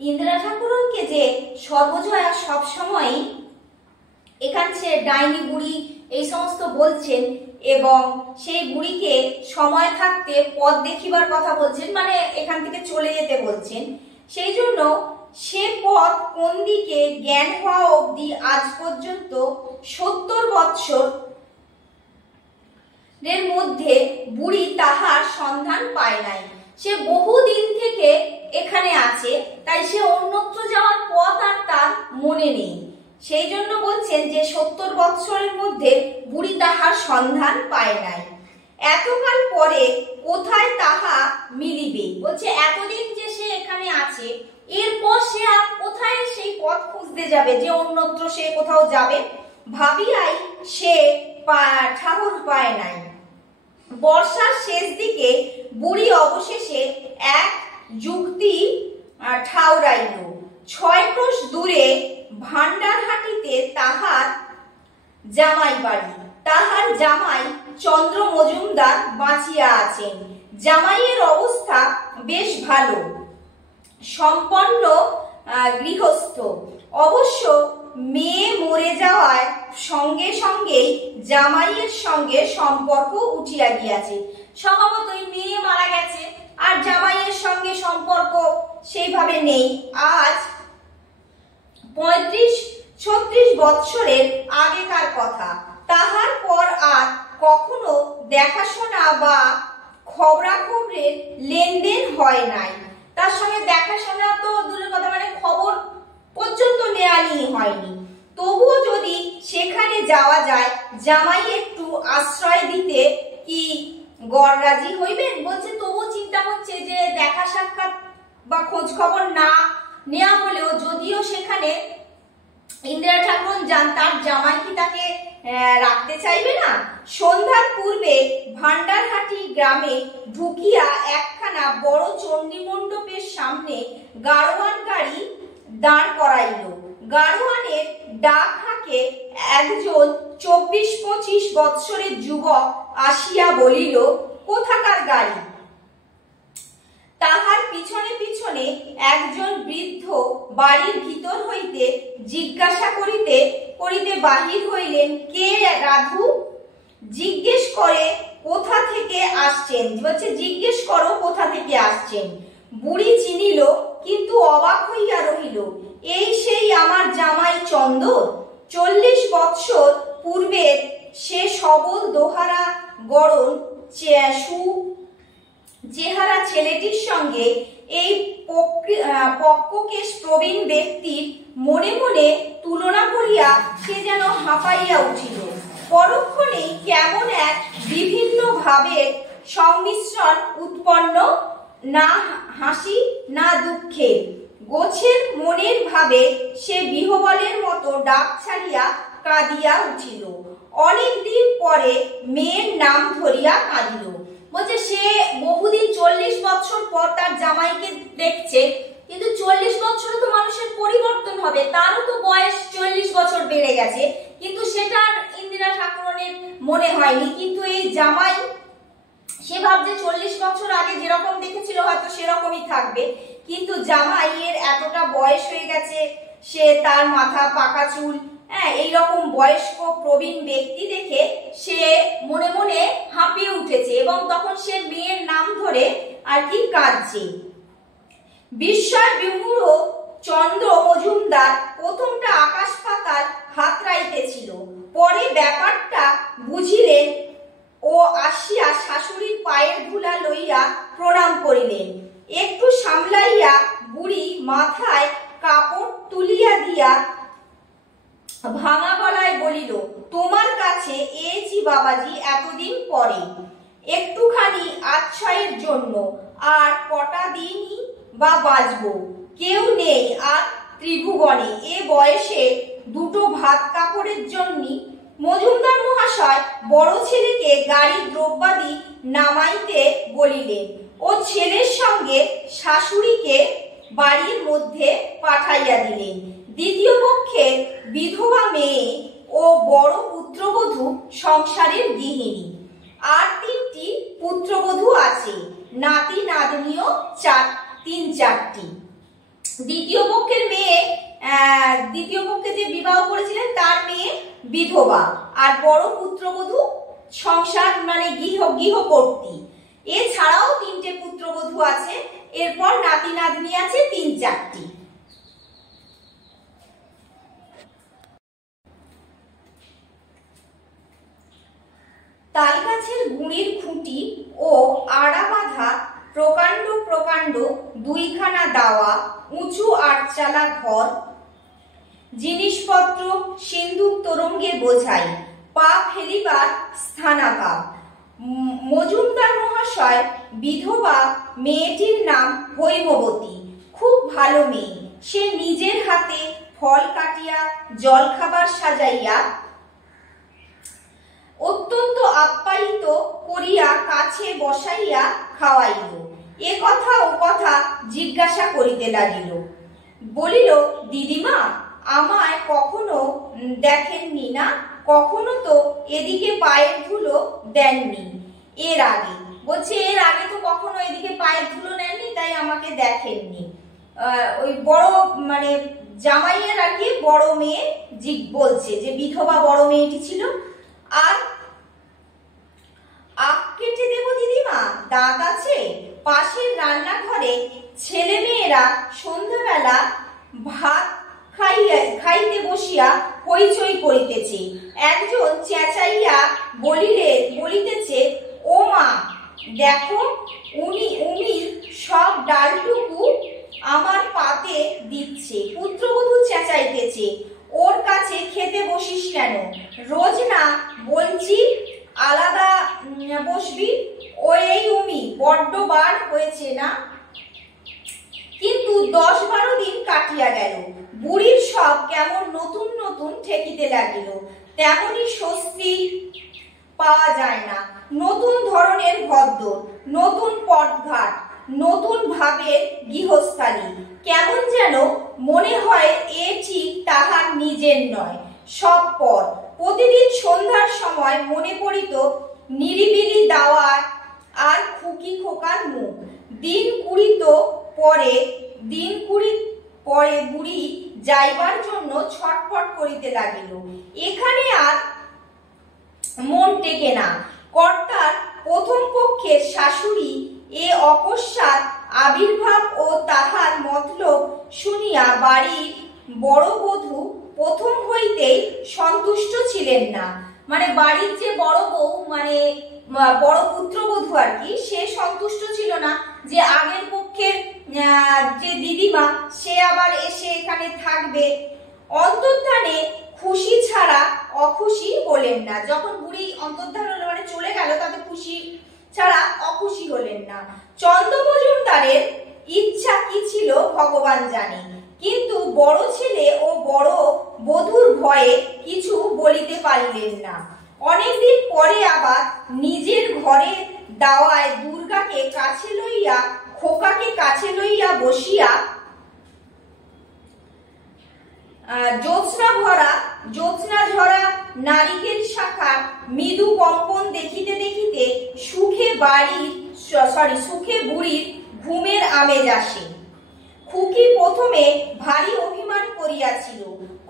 ইন্দিরা ঠাকুরনকে যে সর্বজয়া সবসময় এখান সে ডাইনি বুড়ি এই সমস্ত বলছেন এবং সেই বুড়িকে সময় থাকতে পথ দেখিবার কথা বলছেন, মানে এখান থেকে চলে যেতে বলছেন। সেই জন্য সে পথ কোন দিকে জ্ঞান হওয়া অবধি আজ পর্যন্ত 70 বৎসর এর মধ্যে বুড়ি তাহার সন্ধান পায় নাই। সে বহুদিন থেকে এখানে আছে, তাই সে অন্যত্র যাওয়ার পথ আর তার মনে নেই। সেই জন্য বলছেন যে 70 বৎসরের মধ্যে বুড়ি তাহার সন্ধান পায় নাই। এতকাল পরে কোথায় তাহা মিলিবে, বলছে এতদিন যে সে এখানে আছে, এরপর সে আর কোথায় সেই পথ খুঁজতে যাবে, যে অন্যত্র সে কোথাও যাবে ভাবিয়াই সে ঠাকুর পায় নাই। বর্ষার শেষ দিকে বুড়ি অবশেষে এক যুক্তি ঠাউরাইল। 6 ক্রোশ দূরে ভান্ডারহাটিতে তাহার জামাই বাড়ি। তাহার জামাই চন্দ্র মজুমদার বাঁচিয়া আছেন। জামাইয়ের অবস্থা বেশ ভালো, সম্পন্ন গৃহস্থ। অবশ্য মেয়ে মরে যাওয়ার সঙ্গে সঙ্গেই জামাইয়ের সঙ্গে সম্পর্ক উঠিয়া গিয়াছে। স্বভাবতই মেয়ে মারা গেছে আর জামাইয়ের সঙ্গে সম্পর্ক সেইভাবে নেই। আজ 35-36 বৎসরের আগেকার কথা। তাহার পর আর কখনো দেখাশোনা বা খবরাখবরের লেনদেন হয় নাই। তার সঙ্গে দেখাশোনা তো দূরের কথা, মানে খবর পর্যন্ত নেওয়ানি হয়নি। তবুও যদি সেখানে যাওয়া যায়, জামাই একটু আশ্রয় দিতে কি গড় রাজি হইবেন? বলছে তবুও চিন্তা হচ্ছে যে দেখা সাক্ষাৎ বা খোঁজ খবর না নেওয়া হলেও, যদিও সেখানে ইন্দিরা ঠাকুরন যান, তার জামাই কি তাকে রাখতে চাইবে না? সন্ধ্যার পূর্বে ভান্ডারহাটি গ্রামে ঢুকিয়া একখানা বড় চণ্ডী মণ্ডপের সামনে গাড়োয়ান গাড়ি দাঁড় করাইল। গাড়োয়ানের ডাক হাঁকে একজন 24-25 বৎসরের যুবক আসিয়া বলিল, কোথাকার গাড়ি? তাহার পিছনে পিছনে একজন বৃদ্ধ বাড়ির ভিতর হইতে জিজ্ঞাসা করিতে করিতে বাহির হইলেন, কে রাধু? জিজ্ঞেস করে কোথা থেকে আসছেন, বলছে জিজ্ঞেস করো কোথা থেকে আসছেন। বুড়ি চিনিল, কিন্তু অবাক হইয়া রহিল। এই সেই আমার জামাই চন্দর। 40 বৎসর পূর্বের সে সবল দোহারা গড়ন চেহারা ছেলেটির সঙ্গে এই পক্ককেশ প্রবীণ ব্যক্তির মনে মনে তুলনা করিয়া সে যেন হাঁপাইয়া উঠিল। পরক্ষণেই কেমন এক বিভিন্ন ভাবের সংমিশ্রণ উৎপন্ন, না হাসি না দুঃখের। গোছের মনের ভাবে সে বিহবলের মতো ডাক ছাড়িয়া কাঁদিয়া উঠিল। অনেক দিন পরে মেয়ের নাম ধরিয়া কাঁদিল। বলছে সে বহুদিন 40 বৎসর পর তার জামাইকে দেখছে, কিন্তু 40 বৎসরে তো মানুষের পরিবর্তন হবে, তারও তো বয়স 40 বছর বেড়ে গেছে, কিন্তু সেটা ইন্দিরা ঠাকুরনের মনে হয়নি। কিন্তু এই জামাই, সে ভাবছে 40 বছর আগে যেরকম দেখেছিল হয়তো সেরকমই থাকবে, কিন্তু জামাইয়ের এতটা বয়স হয়ে গেছে, সে তার মাথা পাকা চুল, এইরকম বয়স্ক প্রবীণ ব্যক্তি দেখে সে মনে মনে হাঁপিয়ে উঠেছে এবং তখন সে মেয়ের নাম ধরে আর কি কাঁদছে। বিস্ময় বিমূঢ় চন্দ্র মজুমদার প্রথমটা আকাশ পাতাল হাতড়াইতেছিল, পরে ব্যাপারটা বুঝিলেন ও আসিয়া শাশুড়ির পায়ের ধুলা লইয়া প্রণাম করিলেন। একটু সামলাইয়া বুড়ি মাথায় কাপড় তুলিয়া দিয়া ভাঙা গলায় বলিল, তোমার কাছে এসেছি বাবাজি এতদিন পরে, একটুখানি আশ্রয়ের জন্য। আর কটা দিনই বা বাঁচবো, কেউ নেই আর ত্রিভুবনে। এ বয়সে দুটো ভাত কাপড়ের জন্য মজুমদার মহাশয় বড় ছেলেকে গাড়ির দ্রব্যাদি নামাইতে বলিলেন ও ছেলের সঙ্গে শাশুড়িকে বাড়ির মধ্যে পাঠাইয়া দিলেন। দ্বিতীয় পক্ষে বিধবা মেয়ে ও বড় পুত্রবধূ সংসারের গৃহিণী। আর 3টি পুত্রবধূ আছে, নাতি নাতনিও 3-4টি। দ্বিতীয় পক্ষের মেয়ে, দ্বিতীয় পক্ষে যে বিবাহ করেছিলেন তার মেয়ে বিধবা, আর বড় পুত্রবধূ সংসার মানে গৃহকর্ত্রী। এছাড়াও 3টে পুত্রবধূ আছে। এরপর নাতি নাতনি আছে 3-4টি। তালগাছের গুঁড়ির খুঁটি ও আড়া বাঁধা প্রকাণ্ড প্রকাণ্ড 2খানা দাওয়া, উঁচু 8চালা ঘর, জিনিসপত্র সিন্ধুক তরঙ্গে বোঝাই, পা ফেলিবার স্থানাভাব। মজুমদার মহাশয় বিধবা মেয়েটির নাম হৈমবতী, খুব ভালো মেয়ে। সে নিজের হাতে ফল কাটিয়া জলখাবার সাজাইয়া অত্যন্ত আপ্যায়িত করিয়া কাছে বসাইয়া খাওয়াইল। এ কথা ও কথা জিজ্ঞাসা করিতে লাগিল। বলিল, দিদিমা, আমায় কখনো দেখেননি না? কখনো তো এদিকে পায়ের ধুলো দেননি এর আগে। বলছে এর আগে তো কখনো এদিকে পায়ের ধুলো নেননি, তাই আমাকে দেখেননি। ওই বড় মানে জামাইয়ের আর কি বড় মেয়ে বলছে যে বিধবা বড় মেয়েটি ছিল। আর আখ কেটে দেবো দিদিমা, দাঁত আছে? পাশের রান্নাঘরে ছেলে মেয়েরা সন্ধ্যাবেলা ভাত খাইতে বসিয়া হইচই করিতেছে। একজন চেঁচাইয়া বলিতেছে, ও মা, দেখো, উনি সব ডালটুকু আমার পাতে দিচ্ছে। পুত্রবধূ চেঁচাইতেছে, ওর কাছে খেতে বসিস কেন? রোজ না বলছি আলাদা বসবি? ওই উমি বড্ড বার হয়েছে না? কিন্তু 10-12 দিন কাটিয়া গেল। বুড়ির সব কেমন নতুন নতুন ঠেকিতে লাগিল। তেমনি স্বস্তি পাওয়া যায় না। নতুন ধরনের ভদ্দর, নতুন পথঘাট, নতুন ভাবের গৃহস্থালী। কেমন যেন মনে হয় এ ঠিক তাহার নিজের নয়, সব পর। প্রতিদিন সন্ধ্যার সময় মনে পড়িত নিরিবিলি দাওয়ার আর খুকি খোকার মুখ। দিন কুড়ি পরে বুড়ি যাইবার জন্য ছটফট করিতে লাগিল। এখানে আর মন টেকে না। কর্তার প্রথম পক্ষের শাশুড়ি এ অকস্মাৎ আবির্ভাব ও তাহার মতলব শুনিয়া বাড়ির বড় বধূ প্রথম হইতেই সন্তুষ্ট ছিলেন না। মানে বাড়ির যে বড় বউ, মানে বড় পুত্রবধূ আর কি, সে সন্তুষ্ট ছিল না যে আগের পক্ষের যে দিদিমা সে আবার এসে এখানে থাকবে। অন্তর্ধানে খুশি ছাড়া অখুশি হলেন না। যখন বুড়ি অন্তর্ধান হলো মানে চলে গেল, তাতে খুশি ছাড়া অখুশি হলেন না। চন্দ্র মজুমদারের ইচ্ছা কি ছিল ভগবান জানে, কিন্তু বড় ছেলে ও বড় বধূর ভয়ে কিছু বলিতে পারিলেন না। অনেকদিন পরে আবার নিজের ঘরে দাওয়ায় দুর্গাকে কাছে লইয়া, খোকাকে কাছে লইয়া বসিয়া জ্যোৎস্না ঝরা নারিকেল শাখার মৃদু কম্পন দেখিতে দেখিতে সুখে বুড়ির ঘুমের আমেজ আসে। খুকি প্রথমে ভারী অভিমান করিয়াছিল,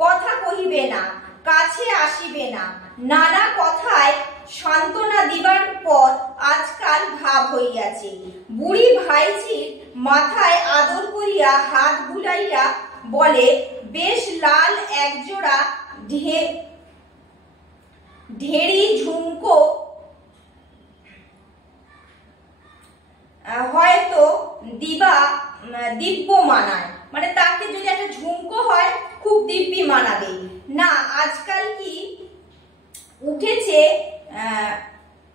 কথা কহিবে না, কাছে আসিবে না। নানা কথায় সান্ত্বনা দিবার পর আজকাল ভাব হইয়াছে। বুড়ি ভাইঝির মাথায় আদর করিয়া হাত বুলাইয়া বলে, বেশ লাল একজোড়া ঢেড়ি ঝুমকো হয়তো দিব্য মানায়। মানে তাকে যদি একটা ঝুমকো হয় খুব দিব্যি মানাবে। না আজকাল কি উঠেছে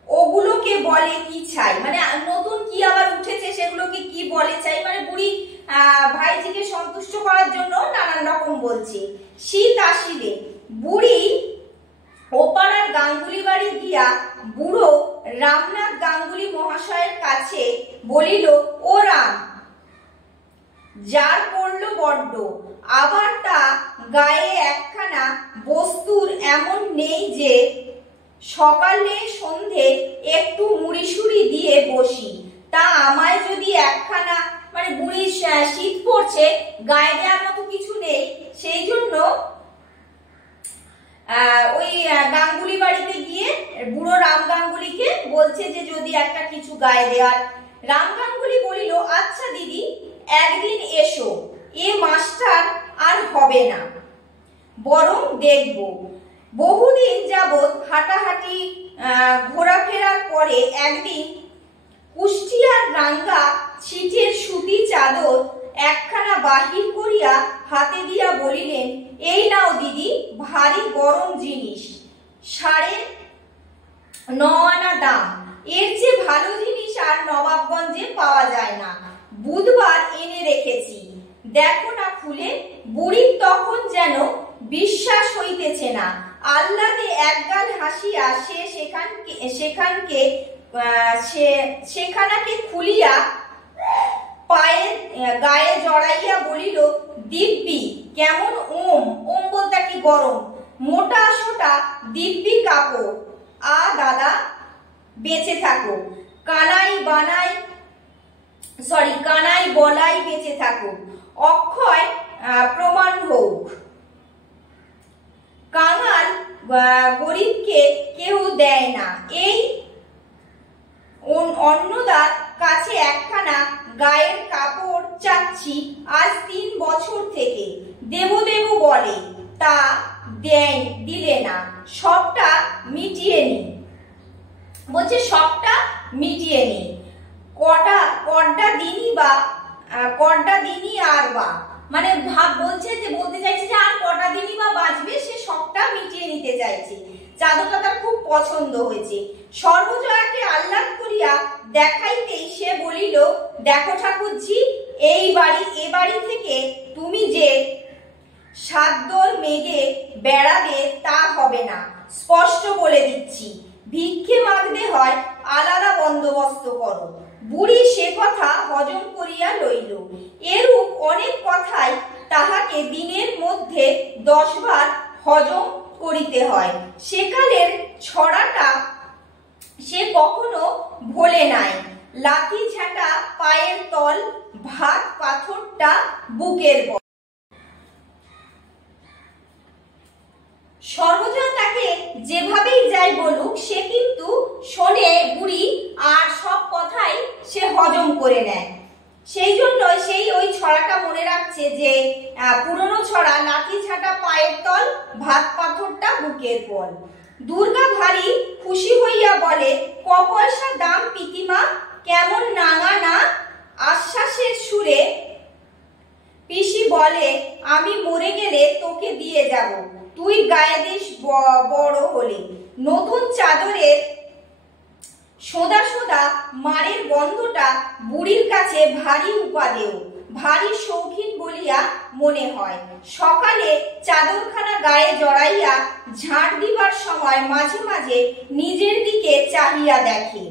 ওগুলোকে বলে কি চাই, মানে নতুন কি আবার উঠেছে সেগুলোকে কি বলে চাই। মানে বুড়ি ভাইজিকে সন্তুষ্ট করার জন্য নানান রকম বলছে। শীত আসিলে বুড়ি ওপাড়ার গাঙ্গুলি বাড়ি গিয়া বুড়ো রামনাথ গাঙ্গুলি মহাশয়ের কাছে বলিল, ও রাম, যার পড়লো বড্ড, আবার তা গায়ে একখানা বস্তুর এমন নেই যে সকালে সন্ধে একটু মুড়িসুড়ি দিয়ে বসি। তা আমায় যদি একখানা মানে বুড়ি শীত পড়ছে, গায়ে দেওয়ার মতো কিছু নেই, সেই জন্য ওই গাঙ্গুলি বাড়িতে গিয়ে বুড়ো রাম গাঙ্গুলিকে বলছে যে যদি একটা কিছু গায়ে দেওয়ার। রাম গাঙ্গুলি বলিল, আচ্ছা দিদি, একদিন এসো, এ মাস্টার আর হবে না, বরং দেখব। বহুদিন যাবৎ হাঁটাহাঁটি ঘোরাফেরার পরে একদিন কুষ্টিয়ার রাঙ্গা ছিটের সুতি চাদর একখানা বাহির করিয়া হাতে দিয়া বলিলেন, এই নাও দিদি, ভারী গরম জিনিস, 9.5 আনা দাম, এর চেয়ে ভালো জিনিস আর নবাবগঞ্জে পাওয়া যায় না, বুধবার এনে রেখেছি, দেখো না খুলে। বুড়ির তখন যেন বিশ্বাস হইতেছে না। আহ্লাদে একগাল হাসিয়া সে সেখানাকে খুলিয়া পায়ের গায়ে জড়াইয়া বলিল, দিব্যি কেমন ওম, ওম বলতে কি গরম, মোটা সোটা দিব্যি কাপড়, দাদা বেঁচে থাকো, কানাই বলাই বেঁচে থাকো, অক্ষয় প্রমাণ হোক। কাঙাল গরিবকে কেউ দেয় না, এই অন্নদার কাছে একখানা গায়ের কাপড় চাচ্ছি আজ 3 বছর থেকে, দেব দেব বলে, তা দিলে না, সবটা মিটিয়ে নি, বলছে সবটা মিটিয়ে নি, কটা দিনই আর বা, মানে বলছে যে বলতে চাইছে যে আর কটা দিনই বা বাঁচবে, সে সবটা মিটিয়ে নিতে চাইছে। চাদরটা তার খুব পছন্দ হয়েছে। সর্বজয়াকে আহ্লাদ করিয়া দেখাইতেই সে বলিল, দেখো ঠাকুরজি, এ বাড়ি থেকে তুমি যে 7 দল মেঘে বেড়াবে তা হবে না, স্পষ্ট বলে দিচ্ছি, ভিক্ষে মাগতে হয়, আলাদা বন্দোবস্ত করো। বুড়ি সে কথা হজম করিয়া লইল। এরূপ অনেক কথাই তাহাকে দিনের মধ্যে 10 বার হজম করিতে হয়। সেকালের ছড়াটা সে কখনো ভোলে নাই, লাঠি ঝাঁটা পায়ের তল, ভাত পাথরটা বুকের বল। সর্বজয়া তাকে যেভাবেই যাই বলুক, সে কিন্তু শোনে বুড়ি, আর সব কথাই সে হজম করে নেয়। সেই জন্য সেই ওই ছড়াটা মনে রাখছে, যে পুরনো ছড়া, লাঠি ঝাঁটা পায়ের তল, ভাত পাথরটা বুকের বল। দুর্গা ভারী খুশি হইয়া বলে, ক পয়সা দাম পিতিমা, কেমন নাঙা না? আশ্বাসের সুরে পিসি বলে, আমি মরে গেলে তোকে দিয়ে যাব, তুই গায়ে দিস বড় হলে। নতুন চাদরের সোদা সোদা মারের গন্ধটা বুড়ির কাছে ভারী উপাদেয়, ভারী শৌখিন বলিয়া মনে হয়। সকালে চাদরখানা গায়ে জড়াইয়া ঝাড় দিবার সময় মাঝে মাঝে নিজের দিকে চাহিয়া দেখে,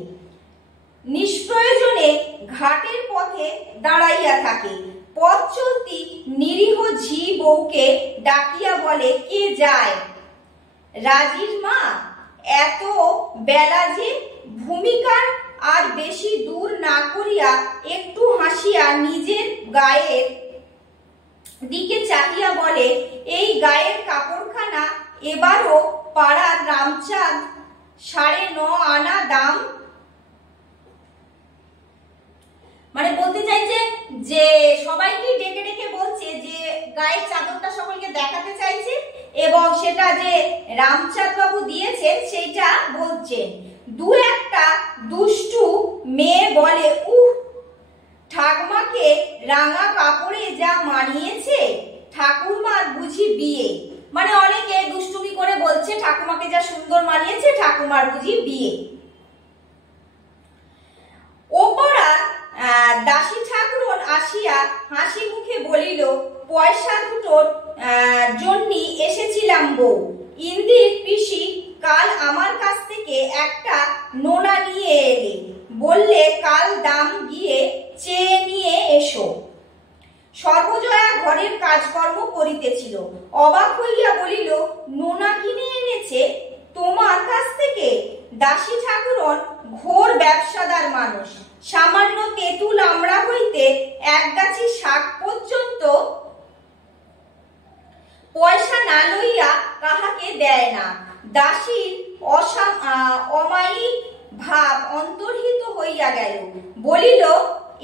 নিষ্প্রয়োজনে ঘাটের পথে দাঁড়াইয়া থাকে। পথ চলতি নিরীহ ঝি বউকে ডাকিয়া বলে, কে যায়? রাজির মা, এত বেলা যে? ভূমিকার আর বেশি দূর না করিয়া একটু হাসিয়া নিজের গায়ের দিকে চাহিয়া বলে, এই গায়ের কাপড়খানা এবারও পাড়ার রামচাঁদ 9.5 আনা দাম। মানে বলতে চাইছে যে সবাইকে ডেকে ডেকে বলছে যে গায়ের চাদরটা সকলকে দেখাতে চাইছে, এবং সেটা যে রামচাঁদ বাবু দিয়েছেন সেইটা বলছেন। দু একটা দুষ্টু মেয়ে বলে, ঠাকুমাকে রাঙা কাপড়ে যা মানিয়েছে, ঠাকুরমার বুঝি বিয়ে। মানে অনেকে দুষ্টুমি করে বলছে ঠাকুমাকে যা সুন্দর মানিয়েছে, ঠাকুমার বুঝি বিয়ে। ওপাড়ার দাসী ঠাকুরন আসিয়া হাসি মুখে বলিল, পয়সা দুটোর জন্যই এসেছিলাম বউ। ইন্দির পিসি কাল আমার কাছ থেকে একটা নোনা নিয়ে এলে, বললে কাল দাম গিয়ে চেয়ে নিয়ে এসো। সর্বজয়া ঘরের কাজকর্ম করিতেছিল, অবাক হইয়া বলিল, নোনা কিনে এনেছে তোমার কাছ থেকে? দাসী ঠাকুরন ঘোর ব্যবসাদার মানুষ, সামান্য তেঁতুল আমড়া হইতে এক গাছি শাক পর্যন্ত পয়সা না লইয়া কাহাকে দেয় না। দাসীর অমায়িক ভাব অন্তর্হিত হইয়া গেল, বলিল,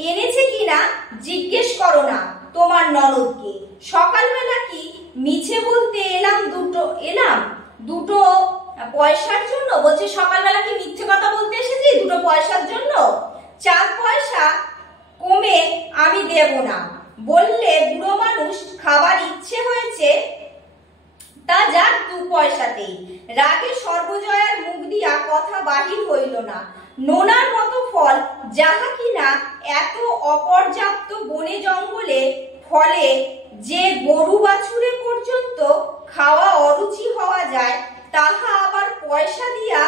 এনেছে কিনা জিজ্ঞেস করো না তোমার ননদকে। সকালবেলা কি মিছে বলতে এলাম দুটো পয়সার জন্য? বলছে সকালবেলা কি মিথ্যে কথা বলতে এসেছি দুটো পয়সার জন্য? 4 পয়সা কমে আমি দেব না। বললে, বুড়ো মানুষ, খাবার ইচ্ছে হয়েছে, তা যাক 2 পয়সাতেই। রাগে সর্বজয়ার মুখ দিয়া কথা বাহির হইল না। নোনার মতো ফল যাহা কিনা এত অপর্যাপ্ত বনে জঙ্গলে ফলে যে গরু বাছুরে পর্যন্ত খাওয়া অরুচি হওয়া যায়, তাহা আবার পয়সা দিয়া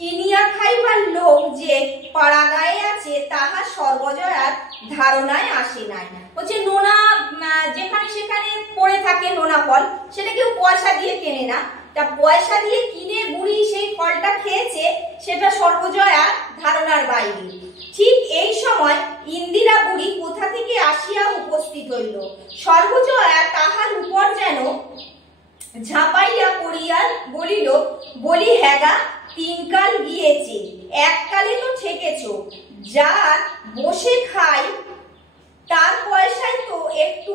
কিনিয়া খাইবার লোক যে পাড়া গায়ে আছে, তাহা সর্বজয়ার ধারণায় আসে নাই। বলছে নোনা যেখানে সেখানে পড়ে থাকে নোনা ফল, সেটা কেউ পয়সা দিয়ে কেনে না। তা পয়সা দিয়ে কিনে বুড়ি সেই ফলটা খেয়েছে, সেটা সর্বজয়ার ধারণার বাইরে। ঠিক এই সময় ইন্দিরা বুড়ি কোথা থেকে আসিয়া উপস্থিত হইল। সর্বজয়া তাহার উপর যেন ঝাঁপাইয়া পড়িয়া বলিল, বলি, হ্যাগা, 3 কাল গিয়েছে, 1 কালে তো ঠেকেছ। যার বসে খাই তার পয়সায় তো একটু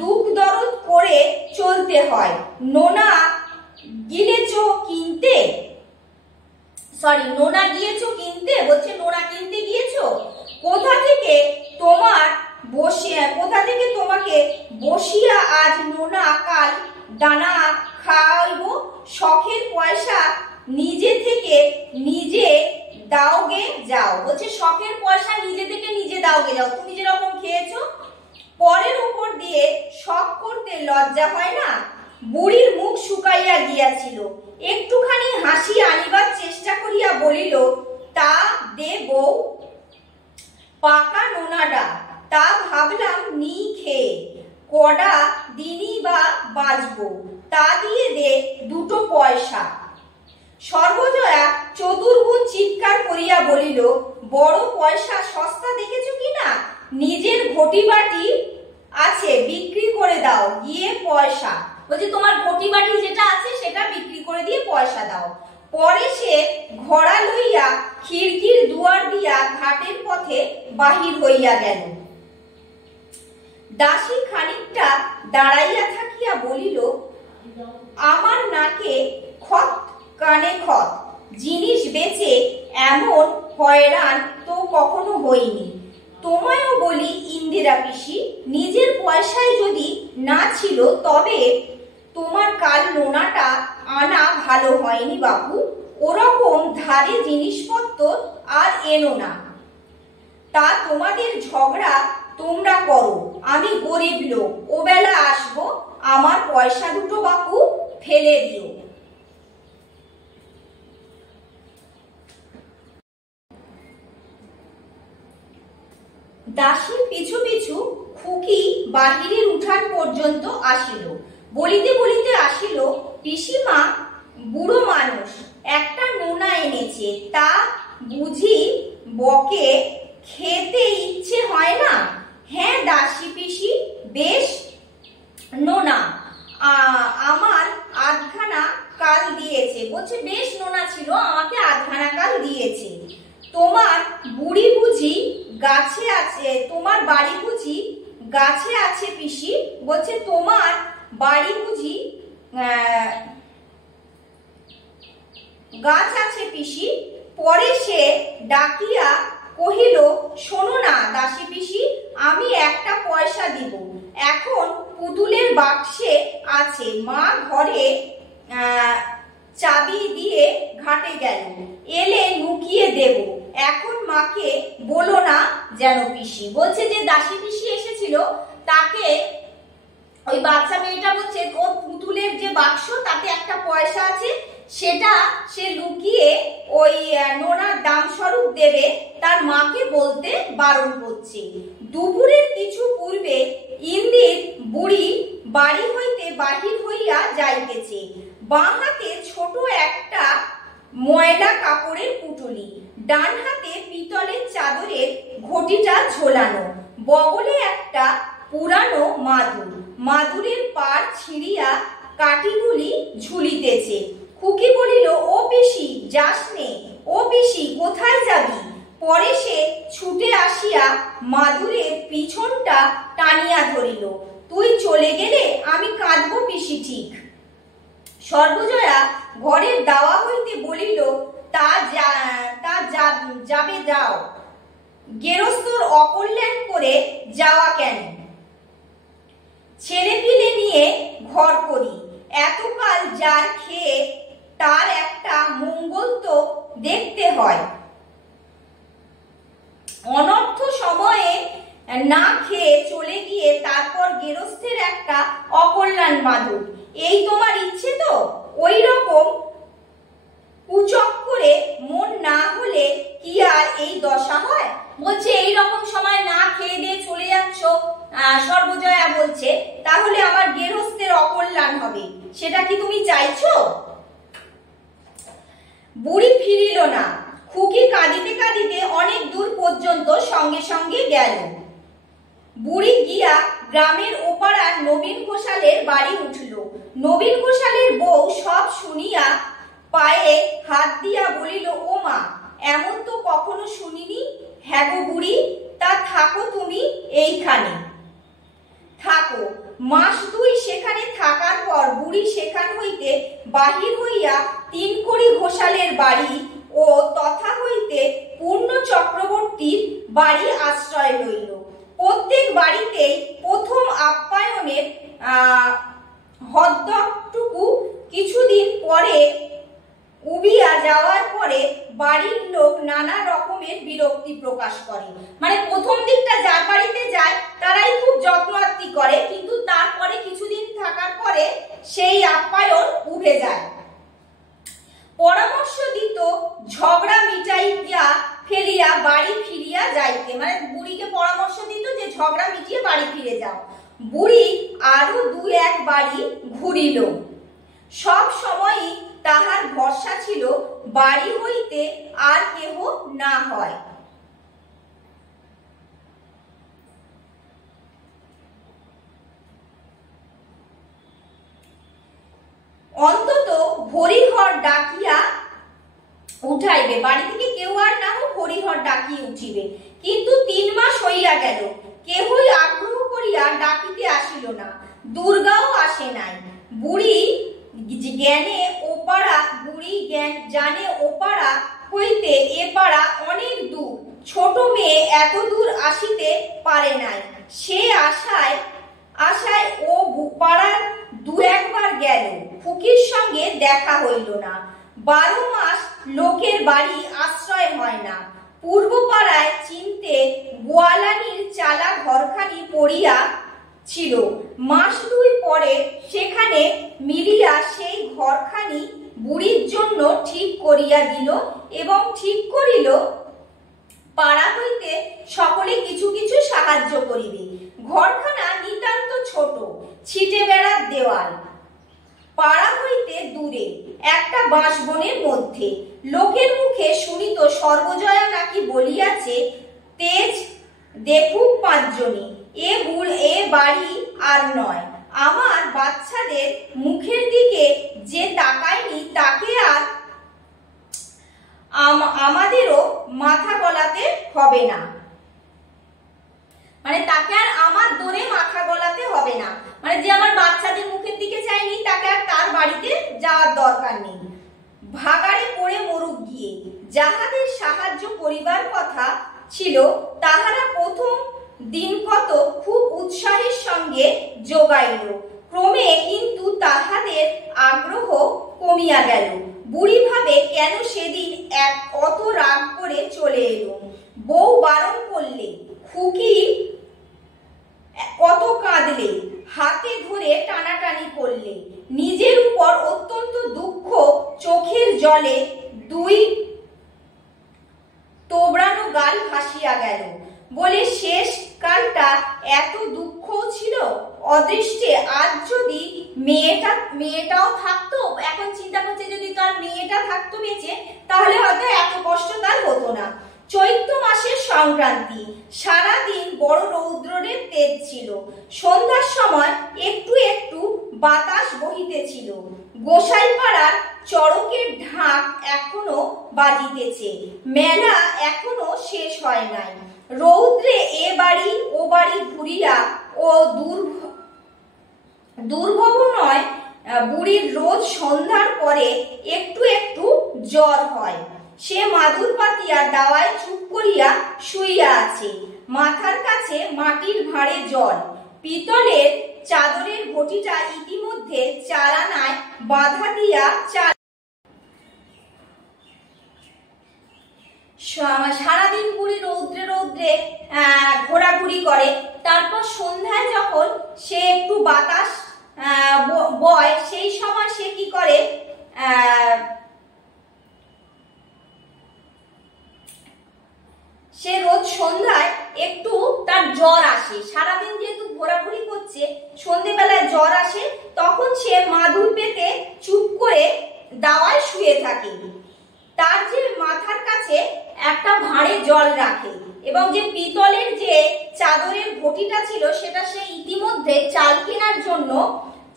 দুঃখ দরদ করে চলতে হয়। নোনা গিয়েছো কিনতে, বলছে নোনা কিনতে গিয়েছো? কোথা থেকে তোমাকে বসিয়া আজ নোনা, কাল দানা খাইব? শখের পয়সা নিজে থেকে নিজে দাওগে যাও। বলছে শখের পয়সা নিজে থেকে নিজে দাওগে যাও, তুমি যেরকম খেয়েছো। পরের উপর দিয়ে শখ করতে লজ্জা হয় না? বুড়ির মুখ শুকাইয়া গিয়াছিল। একটুখানি হাসি আনিবার চেষ্টা করিয়া বলিল, তা দে বউ, পাকা নোনাডা, তা ভাবলাম নি খেয়ে কডা দিনই বা বাঁচবো, তা দিয়ে দে 2 পয়সা। সর্বজয়া চতুর্গুণ চিৎকার করিয়া বলিল, বড় পয়সা সস্তা দেখেছো কিনা? নিজের ঘটি বাটি আছে, বিক্রি করে দাও গিয়ে পয়সা। বলছে তোমার ঘটি বাটি যেটা আছে সেটা বিক্রি করে দিয়ে পয়সা দাও। পরে সে ঘোড়া লইয়া খিড়কির দুয়ার দিয়া ঘাটের পথে বাহির হইয়া গেল। দাসী খানিকটা দাঁড়াইয়া থাকিয়া বলিল, আমার নাকে খত কানে খত, জিনিস বেচে এমন হয়রান তো কখনো হইনি। তোমায়ও বলি ইন্দিরা পিসি, নিজের পয়সায় যদি না ছিল তবে তোমার কাল নোনাটা আনা ভালো হয়নি বাবু। ওরকম ধারে জিনিসপত্র আর এনো না। তা তোমাদের ঝগড়া তোমরা করো, আমি গরিব লোক, ও বেলা আসবো, আমার পয়সা 2 বাপু ফেলে দিও। দাসী পিছু পিছু খুকি বাহিরের উঠান পর্যন্ত আসিল। বলিতে বলিতে আসিল, পিসিমা, বুড়ো মানুষ একটা নোনা এনেছে, তা বুঝি বকে খেতে ইচ্ছে হয় না? হ্যাঁ দাসী পিসি, বেশ নোনা, আমার আধখানা কাল দিয়েছে। বলছে বেশ নোনা ছিল, আমাকে আধখানা কাল দিয়েছে। তোমার বুড়ি বুঝি গাছে আছে, তোমার বাড়ি বুঝি গাছে আছে পিসি? বলছে তোমার বাড়ি বুঝি গাছ আছে পিসি? পরে সে ডাকিয়া কহিল, শোনো না দাসী পিসি, আমি 1 পয়সা দিব, এখন পুতুলের বাক্সে আছে, মা ঘরে চাবি দিয়ে ঘাটে গেল, এলে নুকিয়ে দেব, এখন মাকে বলো না যেন পিসি। বলছে যে দাসী পিসি এসেছিল, তাকে ওই বাচ্চা মেয়েটা বলছে ওর পুতুলের যে বাক্স তাতে 1 পয়সা আছে, সেটা সে লুকিয়ে ওই নোনার দাম স্বরূপ দেবে, তার মাকে বলতে বারণ করছে। দুপুরের কিছু পূর্বে ইন্দির বুড়ি বাড়ি হইতে বাহির হইয়া যাইতেছে। বাঁ হাতে ছোট একটা ময়লা কাপড়ের পুটুলি, ডান হাতে পিতলের চাদরের ঘটিটা ঝোলানো। বগলে একটা পুরানো মাদুর, মাদুরের পাড় ছিঁড়িয়া কাঠিগুলি ঝুলিতেছে। খুকি বলিল, ও পিসি যাস নে, ও পিসি কোথায় যাবি? পরে সে ছুটে আসিয়া মাদুরের পিছনটা টানিয়া ধরিল। তুই চলে গেলে আমি কাঁদবো পিসি ঠিক। সর্বজয়া ঘরের দাওয়া হইতে বলিল, তা যাবে যাও, গেরস্তর অকল্যাণ করে যাওয়া কেন? ছেলে পিলে নিয়ে ঘর করি, এতকাল যার খেয়ে তার একটা মঙ্গল তো দেখতে হয়। অনর্থ সময়ে না খেয়ে চলে গিয়ে তারপর গেরস্থের একটা অকল্যাণ বাঁধুক, এই তোমার ইচ্ছে তো? ওই রকম কুচক্করে মন না হলে কি আর এই দশা হয়? বলছে এই রকম সময় না খেয়ে দিয়ে চলে যাচ্ছ, সর্বজয়া বলছে, তাহলে আমার গেরস্থের অকল্যাণ হবে, সেটা কি তুমি চাইছো? বুড়ি ফিরিল না। খুকি কাঁদিতে কাঁদিতে অনেক দূর পর্যন্ত সঙ্গে সঙ্গে গেল। বুড়ি গিয়া গ্রামের ওপাড়ার নবীন ঘোষালের বাড়ি উঠল। নবীন ঘোষালের বউ সব শুনিয়া পায়ে হাত দিয়া বলিল, ও মা, এমন তো কখনো শুনিনি। হ্যাঁ গো বুড়ি, তা থাকো তুমি এইখানে, থাকো। মাস দুই সেখানে থাকার পর বুড়ি সেখান হইতে বাহির হইয়া তিনকড়ি ঘোষালের বাড়ি ও তথা হইতে পূর্ণ চক্রবর্তীর বাড়ি আশ্রয় লইল। প্রত্যেক বাড়িতেই প্রথম আপ্যায়নের হদ্দটুকু কিছুদিন পরে উবিয়া যাওয়ার পরে বাড়ির লোক নানা রকমের বিরক্তি প্রকাশ করে। মানে প্রথম দিকটা যার বাড়িতে যায় তারাই খুব যত্ন আত্তি করে, কিন্তু তারপরে কিছুদিন থাকার পরে সেই আপ্যায়ন উঠে যায়। পরামর্শ দিত ঝগড়া মিটাইয়া ফেলিয়া বাড়ি ফিরিয়া যাইতে, মানে বুড়িকে পরামর্শ দিত যে ঝগড়া মিটিয়ে বাড়ি ফিরে যাও। বুড়ি আরো দু এক বাড়ি ঘুরিল। সব সময়ই তাহার ভরসা ছিল বাড়ি হইতে আর কেহ না হয়। অন্তত হরিহর ডাকিয়া উঠাইবে, বাড়ি থেকে কেউ আর না হোক হরিহর ডাকিয়ে উঠিবে। কিন্তু 3 মাস হইয়া গেল, কেহই আগ্রহ করিয়া ডাকিতে আসিল না। দুর্গাও আসে নাই। বুড়ি জানে ওপাড়া হইতে এপাড়া অনেক দূর, ছোট মেয়ে এত দূর আসিতে পারে নাই। সে আশায় ও পাড়ার 2 একবার গেল, খুকির সঙ্গে দেখা হইল না। 12 মাস লোকের বাড়ি আশ্রয় হয় না। পূর্ব পাড়ায় চিনতে গোয়ালানির চালা ঘরখানি পড়িয়া ছিল। মাস 2 পরে সেখানে মিলিয়া সেই ঘরখানি বুড়ির জন্য ঠিক করিয়া দিল এবং ঠিক করিল পাড়া হইতে সকলে কিছু কিছু সাহায্য করিবে। ঘরখানা নিতান্ত ছোট, ছিটে বেড়ার দেওয়াল, পাড়া হইতে দূরে একটা বাঁশবনের মধ্যে। লোকের মুখে শুনিত সর্বজয়া নাকি বলিয়াছে, তেজ দেখুক 5 জনে, এ বাড়ি আর নয়। আমার বাচ্চাদের মুখের দিকে যে তাকায়নি তাকে আর আমাদেরও মাথা গলাতে হবে না, মানে তাকে আর আমার দোরে মাথা গলাতে হবে না, মানে যে আমার বাচ্চাদের মুখের দিকে চাইনি তাকে আর তার বাড়িতে যাওয়ার দরকার নেই। ভাগাড়ে পড়ে মরুক গিয়ে। যাহাদের সাহায্য করিবার কথা ছিল তাহারা প্রথম দিন কত খুব উৎসাহের সঙ্গে যোগাইল, ক্রমে কিন্তু তাহাদের আগ্রহ কমিয়া গেল। বুড়ি ভাবে, কেন সেদিন অত রাগ করে চলে এলো। বউ বারণ করলে, খুকি কত কাঁদলে, হাতে ধরে টানাটানি করলে, নিজের উপর অত্যন্ত দুঃখ চোখের জলে 2 তোবড়ানো গাল ভাসিয়া গেল। বলে, শেষ কালটা এত দুঃখ ছিল অদৃষ্টে। আজ যদি মেয়েটাও থাকতো, এখন চিন্তা করছে যদি তার মেয়েটা থাকতো বেঁচে, তাহলে হয়তো এত কষ্ট তার হতো না। চৈত্র মাসের সংক্রান্তি। সারাদিন বড় রৌদ্রের তেজ ছিল। সন্ধ্যার সময় একটু একটু বাতাস বহিতেছিল। গোসাইপাড়ার চড়কের ঢাক এখনো বাজিতেছে। মেলা এখনো শেষ হয় নাই। রৌদ্রে এ বাড়ি ও বাড়ি ঘুরিয়া ও দুর্ভব নয়, বুড়ির রোজ সন্ধ্যার পরে একটু একটু জ্বর হয়। সে মাদুর পাতিয়া দাওয়ায় চুপ করিয়া শুইয়া আছে। মাথার কাছে মাটির ভাঁড়ে জল। পিতলের চাদরের ঘটিটা ইতিমধ্যে চারানায় বাধা দিয়া সারাদিন বুড়ি রৌদ্রে রৌদ্রে ঘোরাঘুরি করে। তারপর সন্ধ্যায় যখন সে একটু বাতাস বয়, সেই সময় সে কি করে, সে রোজ সন্ধ্যায় একটু তার জ্বর আসে। সারাদিন যেহেতু ঘোরাঘুরি করছে, সন্ধ্যেবেলায় জ্বর আসে, তখন সে মাদুর পেতে চুপ করে দাওয়ায় শুয়ে থাকে। তার যে মাথার কাছে একটা ভাঁড়ে জল রাখে এবং যে পিতলের যে চাদরের ঘটিটা ছিল সেটা সে ইতিমধ্যে চাল কেনার জন্য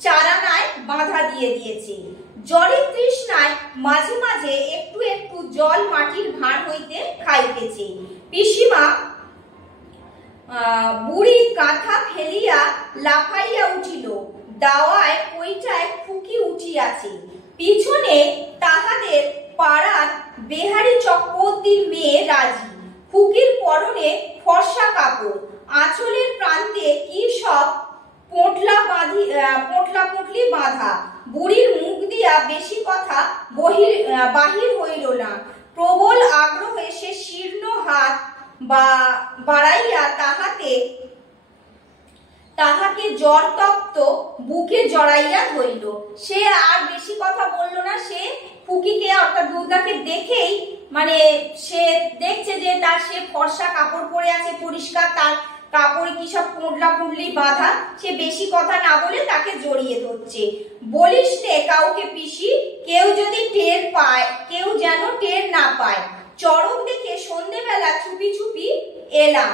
চারানায় বাধা দিয়ে দিয়েছে। জলের তৃষ্ণায় মাঝে মাঝে একটু একটু জল মাটির ভাঁড় হইতে খাইতেছে। পিসিমা বুড়ি কাঁথা ফেলিয়া লাফাইয়া উঠিল। দাওয়ায় ওইটায় ফুকি উঠিয়াছে। পিছনে তাহাদের পাড়ার বেহারি চক্রবর্তীর মেয়ে রাজি। ফুকির পরনে ফর্সা কাপড়, আঁচলের প্রান্তে কি সব পোটলা পুটলি বাঁধা। বুড়ির মুখ দিয়া বেশি কথা বাহির হইল না। প্রবল আগ্রহে সে শীর্ণ হাত বাড়াইয়া তাহাকে জ্বর তপ্ত বুকে জড়াইয়া ধরিল। সে আর বেশি কথা বলল না। সে ফুকিকে অর্থাৎ দুর্গাকে দেখেই, মানে সে দেখছে যে তার সে ফর্সা কাপড় পরে আছে পরিষ্কার, তার কাপড়ে কি সব পোটলা পুটলি বাঁধা। সে বেশি কথা না বলে তাকে জড়িয়ে ধরছে। বলিস নে কাউকে পিসি, কেউ যদি টের পায়, কেউ যেন টের না পায়। চড়ক দেখে সন্ধেবেলা চুপি চুপি এলাম।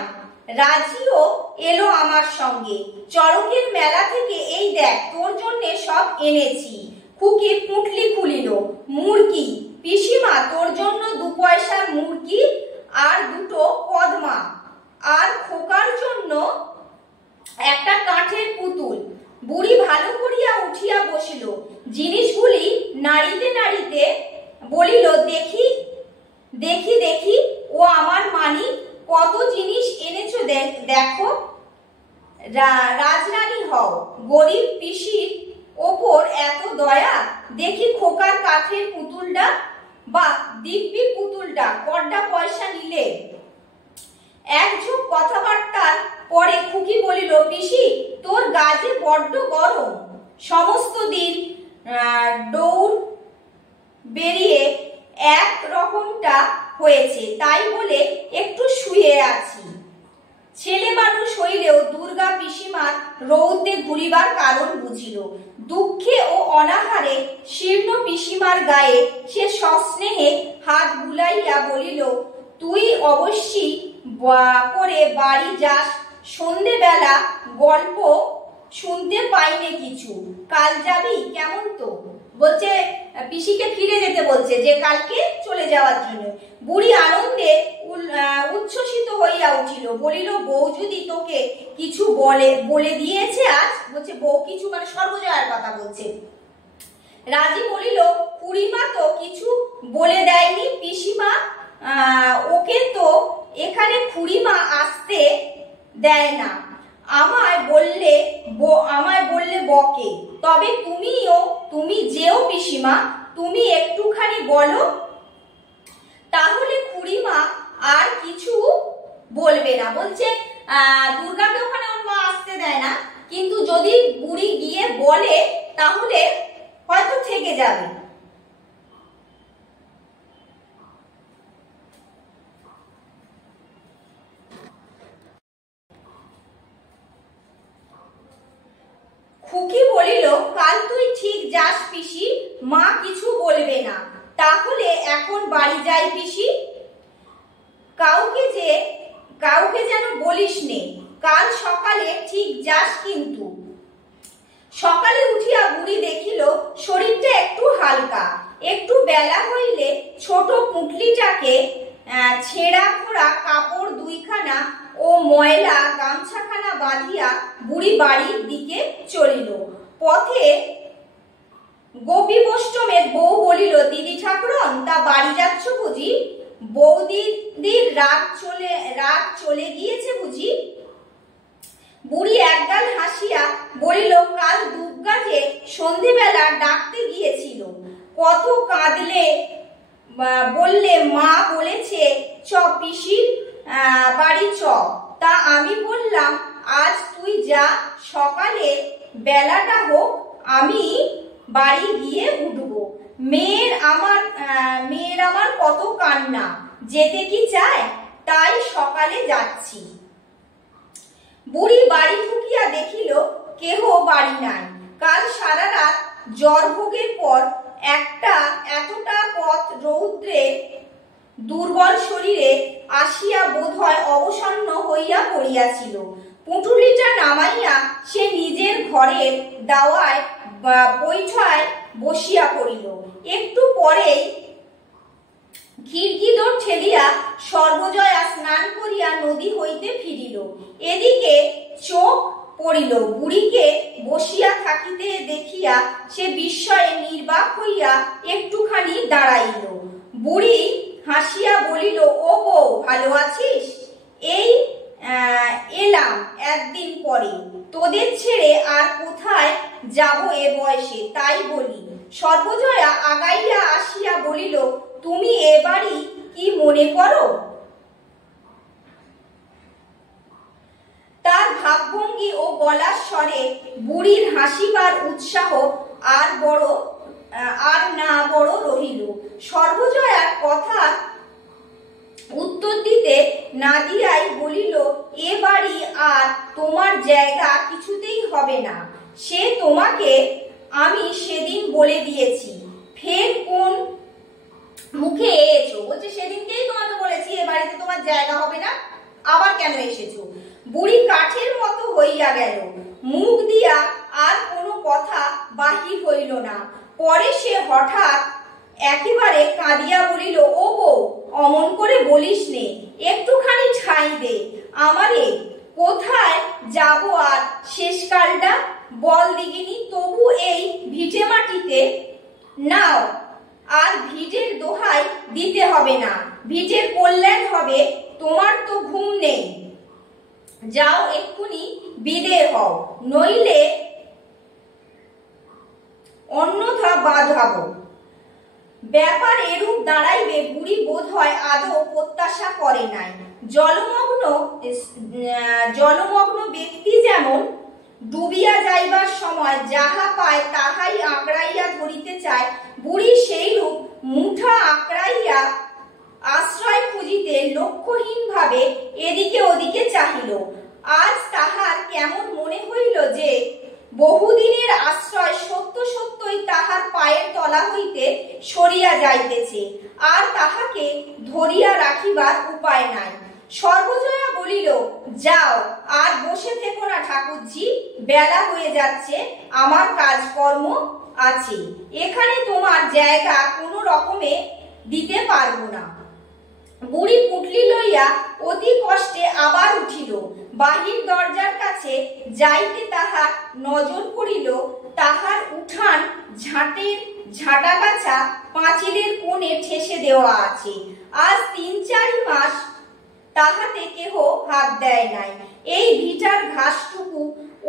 রাজিও এলো আমার সঙ্গে। চড়কের মেলা থেকে এই দেখ তোর জন্য সব এনেছি। খুকি পুঁটলি খুলিল। মুরগি পিসিমা, তোর জন্য 2 পয়সার মুরগি আর 2টো কদমা, আর খোকার জন্য একটা কাঠের পুতুল। বুড়ি ভালো করিয়া উঠিয়া বসিল। জিনিসগুলি নাড়িতে নাড়িতে বলিল, দেখি দেখি দেখি, ও আমার মানি কত জিনিস এনেছো দেখো। রাজরানী হও, গরিব পিসির ওপর এত দয়া। দেখি খোকার কাঠের পুতুলটা, বা দিব্যি পুতুলটা কড্ডা পয়সা নিলে। এক ঝোঁক কথাবার্তার পরে খুকি বলিল, পিসি তোর গায়ে বড্ড গরম। সমস্ত দিন দৌড় বেরিয়ে এক রকমটা হয়েছে, তাই বলে একটু শুয়ে আছি। ছেলে মানুষ হইলেও দুর্গা পিসিমার রৌদ্রে ঘুরিবার কারণ বুঝিল। দুঃখে ও অনাহারে শীর্ণ পিসিমার গায়ে সে সস্নেহে হাত বুলাইয়া বলিল, তুই অবশ্যই করে বাড়ি যাস। সন্ধেবেলা গল্প শুনতে পাইনে কিছু, কাল যাবি কেমন? তো বলছে পিসিকে ফিরে যেতে বলছে, যে কালকে চলে যাওয়ার জন্য। বুড়ি আনন্দে উচ্ছ্বসিত হইয়া উঠিল। বলিল, বউ যদি তোকে কিছু বলে দিয়েছে আজ? বলছে বউ কিছু, মানে সর্বজয়ার কথা বলছে। রাজি বলিল, খুড়িমা তো কিছু বলে দেয়নি। পিসিমা ওকে তো এখানে খুড়িমা আসতে দেয় না। আমায় বললে বকে। তবে তুমি যেও পিসিমা, তুমি একটুখানি বলো, তাহলে খুড়িমা আর কিছু বলবে না। বলছে দুর্গাকে ওখানে ওর মা আসতে দেয় না, কিন্তু যদি বুড়ি গিয়ে বলে তাহলে হয়তো থেকে যাবে। খুকি বলিল, কাল তুই ঠিক যাস পিসি, মা কিছু বলবে না। তাহলে এখন বাড়ি যাই পিসি। কাউকে যেন বলিস নে, কাল সকালে ঠিক যাস কিন্তু। সকালে উঠিয়া বুড়ি দেখিল শরীরটা একটু হালকা। একটু বেলা হইলে ছোট পুঁটলিটাকে ছেঁড়া খোড়া কাপড় দুইখানা ও ময়লা গামছাখানা বাঁধিয়া বুড়ি বাড়ির দিকে চলিল। পথে গোপী বৈষ্ণবের বউ বলিল, দিদি ঠাকুরন, তা বাড়ি যাচ্ছ বুঝি? বৌদিদির রাত চলে গিয়েছে বুঝি? বুড়ি একগাল হাসিয়া বলিল, কাল দুর্গা যে সন্ধেবেলা ডাকতে গিয়েছিল, কত কাঁদলে, বললে মা বলেছে চ পিসির বাড়ি চ। তা আমি বললাম আজ তুই যা, সকালে বেলাটা হোক আমি বাড়ি গিয়ে উঠবো। মেয়ের আমার কত কান্না, যেতে কি চায়, তাই সকালে যাচ্ছি। বুড়ি বাড়ি ঢুকিয়া দেখিল কেহ বাড়ি নাই। কাল সারা রাত জ্বর ভোগের পর এতটা পথ রৌদ্রে দুর্বল শরীরে আসিয়া বোধহয় অবসন্ন হইয়া পড়িয়াছিল। পুঁটুলিটা নামাইয়া সে নিজের ঘরের দাওয়ায় বৈঠায় বসিয়া পড়িল। একটু পরেই খিড়কি-দোর ঠেলিয়া সর্বজয়া স্নান করিয়া নদী হইতে ফিরিল। এদিকে চোখ পড়িল বুড়িকে বসিয়া থাকিতে দেখিয়া সে বিস্ময়ে নির্বাক হইয়া একটুখানি দাঁড়াইল। বুড়ি হাসিয়া বলিল, ও বউ, ভালো আছিস? এই এলাম একদিন পরে, তোদের ছেড়ে আর কোথায় যাব এ বয়সে, তাই বলি। সর্বজয়া আগাইয়া আসিয়া বলিল, তুমি এ বাড়ি কি মনে করো? তার ভাবভঙ্গি ও গলার স্বরে বুড়ির হাসিবার উৎসাহ আর না বড় রহিল। সর্বজয়ার কথা উত্তর দিতে না দিয়াই বলিল, এ বাড়ি আর তোমার জায়গা কিছুতেই হবে না, সে তোমাকে আমি সেদিন বলে দিয়েছি। ফের কোন মুখে এসেছো? বলছে সেদিনকেই তোমাকে বলেছি এ বাড়িতে তোমার জায়গা হবে না, আবার কেন এসেছো? বুড়ি কাঠের মতো হইয়া গেল, মুখ দিয়া আর কোনো কথা বাহির হইল না। পরে সে হঠাৎ একেবারে কাঁদিয়া বলিল, ও বউ, অমন করে বলিস নে, একটুখানি ঠাঁই দে আমারে, কোথায় যাব আর শেষকালটা বল দিগিনি। তবু এই ভিটে মাটিতে নাও, আর ভিটের দোহাই দিতে হবে না, ভিটের কল্যাণ হবে। তোমার তো ঘুম নেই, যাও এক্ষুনি বিদে হও, নইলে অন্যথা বাঁধাবো। ব্যাপার এরূপ দাঁড়াইবে বুড়ি বোধ হয় আদৌ প্রত্যাশা করে নাই। জলমগ্ন ব্যক্তি যেমন ডুবিয়া যাইবার সময় যাহা পায় তাহাই আঁকড়াইয়া ধরিতে চায়, বুড়ি সেইরূপ মুঠা আঁকড়াইয়া আশ্রয় খুঁজিতে লক্ষ্যহীন ভাবে এদিকে ওদিকে চাহিল। আজ তাহার কেমন মনে হইল যে বহুদিনের আশ্রয় সত্যই তাহার পায়ের তলা হইতে সরিয়া যাইতেছে, আর তাহাকে ধরিয়া রাখিবার উপায় নাই। সর্বজয়া বলিল, যাও, আর বসে থেকো না ঠাকুরজি, বেলা হয়ে যাচ্ছে, আমার কাজকর্ম আছে, এখানে তোমার জায়গা কোনো রকমে দিতে পারবো না। বুড়ি পুঁটলি লইয়া অতি কষ্টে আবার উঠিল। বাহির দরজার কাছে যাইতে তাহার নজর পড়িল, তাহার উঠান ঝাঁটাগাছা পাঁচিলের কোণে ঠেসে দেওয়া আছে। আজ ৩-৪ মাস তাহাতে কেহ হাত দেয় নাই। এই ভিটার ঘাসটুকু,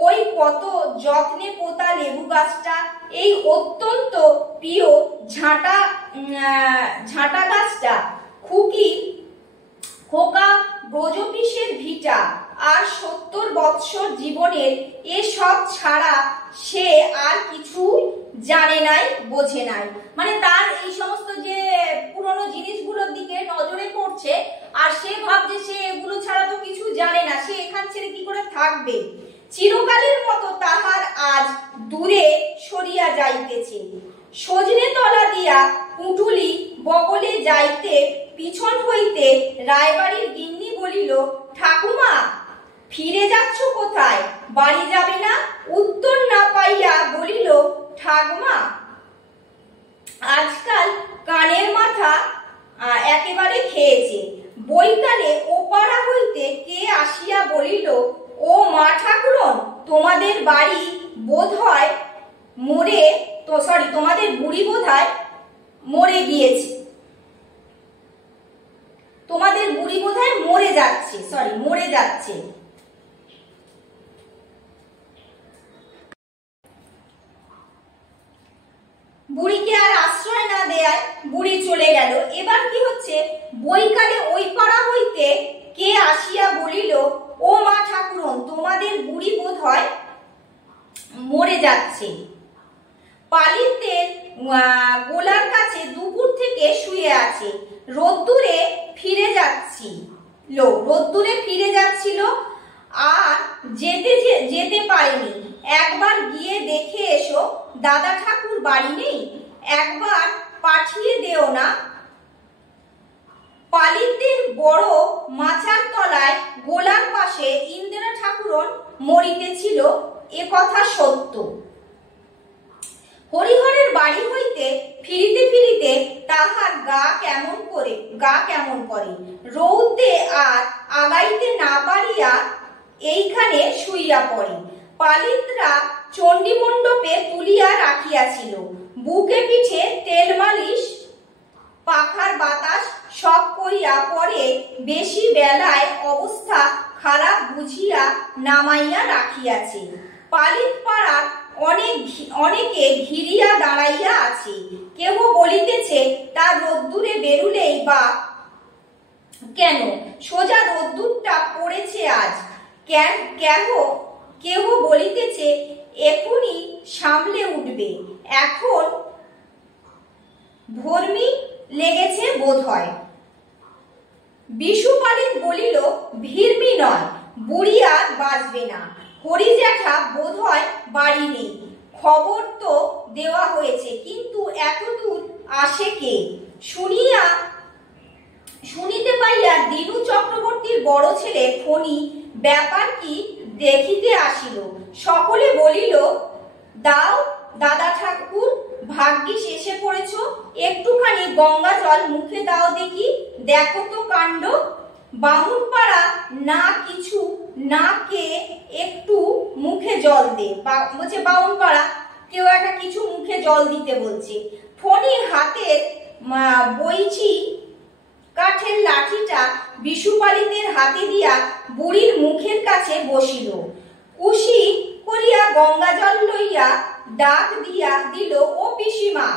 ওই কত যত্নে পোতা লেবু গাছটা, এই অত্যন্ত প্রিয় ঝাঁটা গাছটা, খোকা ব্রজপিসের ভিটা, আর ৭০ বৎসর জীবনের এসব ছাড়া সে আর কিছু জানে নাই, বোঝে নাই। মানে তার এই সমস্ত যে পুরনো জিনিসগুলোর দিকে নজরে পড়ছে, আর সে ভাবছে সে এগুলো ছাড়া তো কিছু জানে না, সে এখান ছেড়ে কি করে থাকবে। চিরকালের মতো তাহার আজ দূরে সরিয়া যাইতেছে। সজনে তলা দিয়া পুঁটুলি বগলে যাইতে পিছন হইতে রায়বাড়ির গিন্নি বলিল, ঠাকুমা ফিরে যাচ্ছ কোথায়? বাড়ি যাবে না? উত্তর না পাইয়া বলিল, ঠাকুমা আজকাল কানের মাথা একেবারে খেয়েছে। বৈকালে ওপাড়া হইতে কে আসিয়া বলিল, ও মা ঠাকুরন, তোমাদের বাড়ি বোধহয় তোমাদের বুড়ি বোধহয় মরে গিয়েছে, তোমাদের বুড়ি বোধহয় মরে যাচ্ছে। বুড়িকে আর আশ্রয় না দেয়ায় বুড়ি চলে গেল। এবার কি হচ্ছে, বৈকালে ওই পাড়া হইতে কে আসিয়া বলিল, ও মা ঠাকুরন, তোমাদের বুড়ি বোধহয় মরে যাচ্ছে। পালিতের গোলার কাছে দুপুর থেকে শুয়ে আছে। রোদ্দুরে ফিরে যাচ্ছিল আর যেতে পারেনি। একবার গিয়ে দেখে এসো দাদা ঠাকুর বাড়ি নেই, একবার পাঠিয়ে দেও না। পালিতের বড় মাচার তলায় গোলার পাশে ইন্দিরা ঠাকুরন মরিতেছিল, এ কথা সত্য। হরিহরের বাড়ি হইতে ফিরিতে ফিরিতে তাহার গা কেমন করে রৌদ্রে আর আগাইতে না পারিয়া এইখানে শুইয়া পড়ে। পালিতরা চণ্ডী মণ্ডপে তুলিয়া রাখিয়াছিল। বুকে পিঠে তেল মালিশ, পাখার বাতাস সব করিয়া পরে বেশি বেলায় অবস্থা খারাপ বুঝিয়া নামাইয়া রাখিয়াছে। পালিত পাড়ার অনেকে ঘিরিয়া দাঁড়াইয়া আছে। কেহ বলিতেছে, তার রোদ্দুরে বেরুলেই বা কেন, সোজা রোদ্দুরটা পড়েছে আজ। কেহ বলিতেছে, এখুনি সামলে উঠবে, এখন ভর্মি লেগেছে বোধ হয়। বিশু পালিত বলিল, ভিড়মি নয়, বুড়ি আর বাঁচবে না। হরি জ্যাঠা বোধ হয় বাড়ি নেই, খবর তো দেওয়া হয়েছে, কিন্তু এত দূর আসে কে? শুনিতে পাইয়া দিনু চক্রবর্তীর বড় ছেলে ফণি ব্যাপার কি দেখিতে আসিল। সকলে বলিল, দাও দাদা ঠাকুর, ভাগ্যিস এসে পড়েছ, একটুখানি গঙ্গা জল মুখে দাও দেখি, দেখো তো কাণ্ড। বামুনপাড়া না কিছু না কে একটু মুখে জল দে, বলছে বামুনপাড়া কেউ একটা কিছু মুখে জল দিতে বলছে। ফণি হাতের বইচি কাঠের লাঠিটা বিশুপালিতের হাতে দিয়া বুড়ির মুখের কাছে বসিল। কুশি করিয়া গঙ্গা জল লইয়া ডাক দিয়া দিল, ও পিসিমা।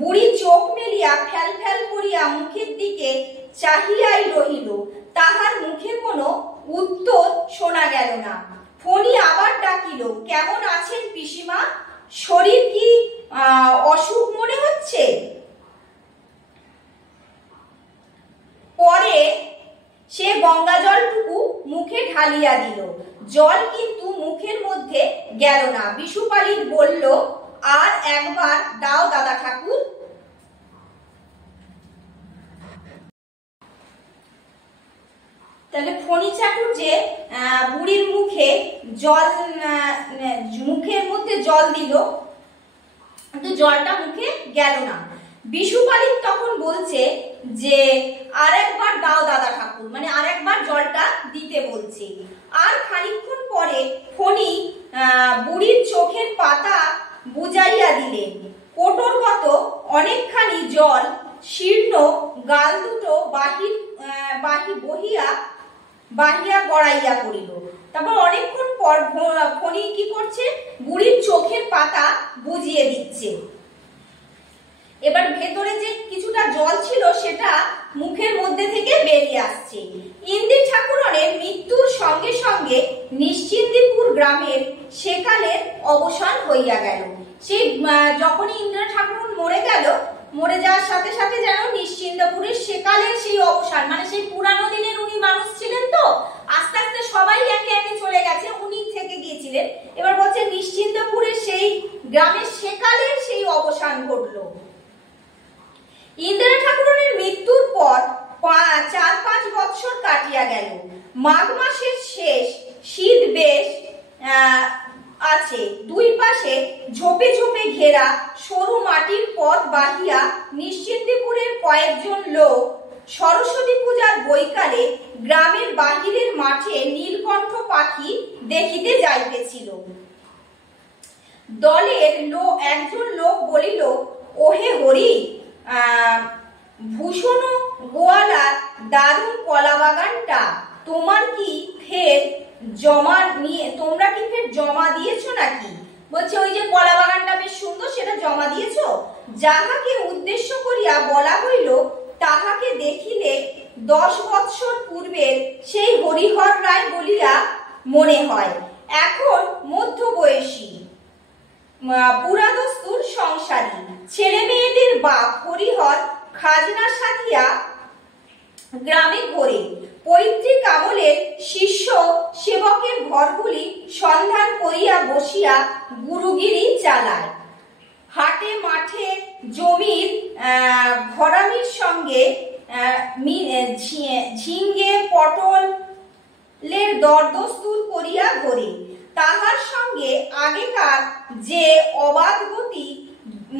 বুড়ি চোখ মেলিয়া ফ্যাল ফ্যাল করিয়া মুখের দিকে চাহিয়াই রহিল, তাহার মুখে কোনো উত্তর শোনা গেল না। ফণি আবার ডাকিল, কেমন আছেন পিসিমা? শরীর কি অসুখ মনে হচ্ছে? পরে সে গঙ্গা জলটুকু মুখে ঢালিয়া দিল, জল কিন্তু মুখের মধ্যে গেল না। বিশুপালিত বলল, আর একবার দাও দাদা ঠাকুর। তাহলে ফণি ঠাকুর যে বুড়ির মুখের মধ্যে জল দিল, কিন্তু জলটা মুখে গেল না। বিশুপালিত তখন বলছে যে আরেকবার দাও দাদা ঠাকুর, মানে আরেকবার জলটা দিতে বলছে। আর খানিকক্ষণ পরে ফণি বুড়ির চোখের পাতা বুঝাইয়া দিলেন। কোটোর মতো অনেকখানি জল শীর্ণ গাল দুটো বাহিয়া গড়াইয়া পড়িল। তারপর অনেকক্ষণ পর ফণি কি করছে, বুড়ির চোখের পাতা বুঝিয়ে দিচ্ছে। এবার ভেতরে যে কিছুটা জল ছিল সেটা মুখের মধ্যে থেকে বেরিয়ে আসছে। ইন্দির ঠাকুরনের মৃত্যুর সঙ্গে সঙ্গে নিশ্চিন্দিপুর গ্রামের সেকালের অবসান হইয়া গেল। সেই যখনই ইন্দিরা ঠাকুরন মরে যাওয়ার সাথে সাথে যেন নিশ্চিন্দপুরের সেকালের সেই অবসান, মানে সেই পুরানো দিনের উনি মানুষ ছিলেন, তো আস্তে আস্তে সবাই একে একে চলে গেছে, উনি থেকে গিয়েছিলেন। এবার বলছে নিশ্চিন্দপুরের সেই গ্রামের সেকালের সেই অবসান ঘটলো। ইন্দিরা ঠাকুরনের মৃত্যুর পর 5 ঘেরা সরু মাটির পথ বাহিয়া নিশ্চিন্দিপুরের কয়েকজন লোক সরস্বতী পূজার বৈকালে গ্রামের বাহিরের মাঠে নীলকণ্ঠ পাখি দেখিতে যাইতেছিল। দলের একজন লোক বলিল, ওহে হরি, ভূষণ গোয়ালার দারুণ কলা বাগানটা তোমরা কি ফের জমা দিয়েছো নাকি? বলছে ওই যে কলা বাগানটা বেশ সুন্দর, সেটা জমা দিয়েছো? যাহাকে উদ্দেশ্য করিয়া বলা হইল তাহাকে দেখিলে 10 বৎসর পূর্বের সেই হরিহর রায় বলিয়া মনে হয়। এখন মধ্যবয়সী পুরাদস্তুর সংসারী ছেলে মেয়েদের বাপ হরিহর খাজনা সাথিয়া গ্রামে ঘোরে। পৈতৃক আমলের শিষ্য সেবকের ঘরগুলি সন্ধান করিয়া বসিয়া গুরুগিরি চালায়। হাটে মাঠে জমির ঘরামির সঙ্গে ঝিঙ্গে পটলের দরদস্তুর করিয়া ঘোরে। তাহার সঙ্গে আগেকার যে অবাধগতি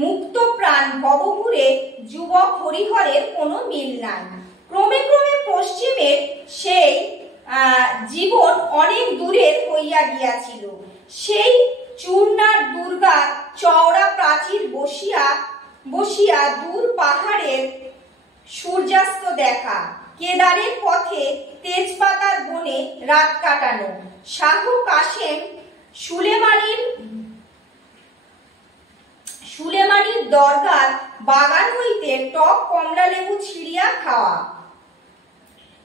মুক্ত প্রাণ ভবঘুরে যুবক হরিহরের কোনো মিল নাই। ক্রমে ক্রমে পশ্চিমের সেই জীবন অনেক দূরের হইয়া গিয়াছিল। সেই চূর্ণার দুর্গার চওড়া প্রাচীর বসিয়া দূর পাহাড়ের সূর্যাস্ত দেখা, কেদারের পথে তেজপাতার বনে রাত কাটানো, শাহ কাশেম সুলেমানির দরগার বাগান হইতে টক কমলা লেবু ছিঁড়িয়া খাওয়া,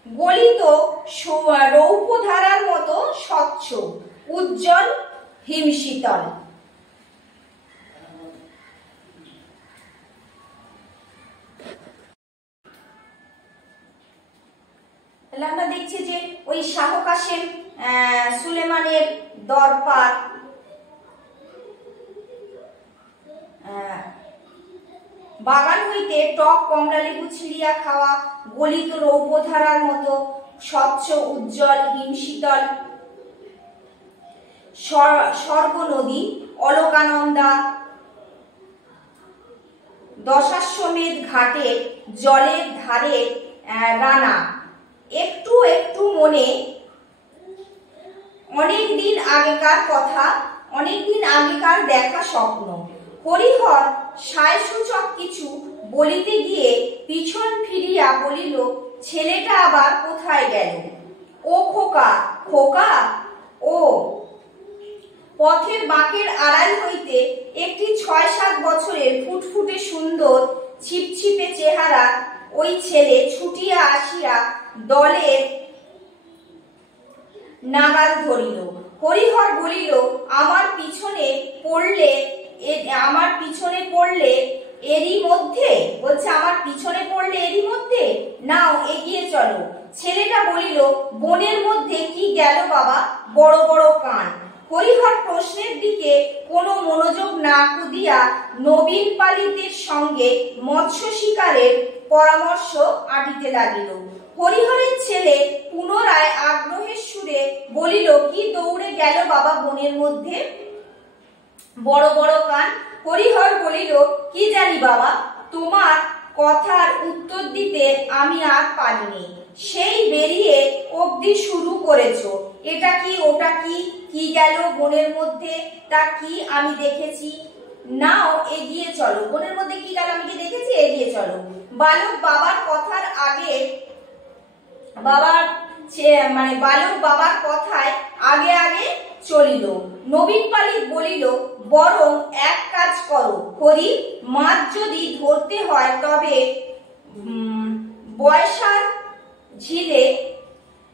গলিত রৌপ্যধারার মতো স্বচ্ছ উজ্জ্বল হিমশীতল। আমরা দেখছি যে ওই শাহ কাশেম সুলেমানের দরবার বাগান হইতে টক কমলা লেবু ছিঁড়িয়া খাওয়া, গলিত রৌপ্যধারার মতো স্বচ্ছ উজ্জ্বল হিমশীতল, স্বর্গ নদী, অলকানন্দা, দশাশ্বমেধ ঘাটে জলের ধারে রানা, একটু একটু মনে অনেকদিন আগেকার কথা, অনেকদিন আগেকার দেখা স্বপ্ন। হরিহর সায়সূচক কিছু বলিতে গিয়ে পিছন ফিরিয়া বলিল, ছেলেটা আবার কোথায় গেল? ও খোকা, খোকা ও। পথের বাঁকের আড়াল হইতে একটি 6-7 বছরের ফুটফুটে সুন্দর ছিপছিপে চেহারা ওই ছেলে ছুটিয়া আসিয়া দলের নাগাল ধরিল। হরিহর বলিল, আমার পিছনে পড়লে এরই মধ্যে, বলছে আমার পিছনে পড়লে এরই মধ্যে, নাও এগিয়ে চলো। ছেলেটা বলিল, বনের মধ্যে কি গেল বাবা, বড় বড় কান। হরিহর প্রশ্নের দিকে কোনো মনোযোগ না দিয়া নবীন পালিতের সঙ্গে মৎস্য শিকারের পরামর্শ আঁটিতে লাগিল। হরিহরের ছেলে পুনরায় আগ্রহের সুরে বলিল, কি দৌড়ে গেল বাবা বনের মধ্যে, বড় বড় কান? হরিহর বলিল, কি জানি বাবা, তোমার কথার উত্তর দিতে আমি আর পারিনি। সেই বেরিয়ে অবধি শুরু করেছো, এটা কি ওটা কি, কি গেল বনের মধ্যে, তা কি আমি দেখেছি, নাও এগিয়ে চলো। বনের মধ্যে কি গেল আমি কি দেখেছি, এগিয়ে চলো। বালক বাবার কথার আগে বালক বাবার কথায় আগে আগে চলিল। নবীন পালিত বলিল, বরং এক কাজ করো হরি, মাছ যদি ধরতে হয় তবে বয়সার ঝিলে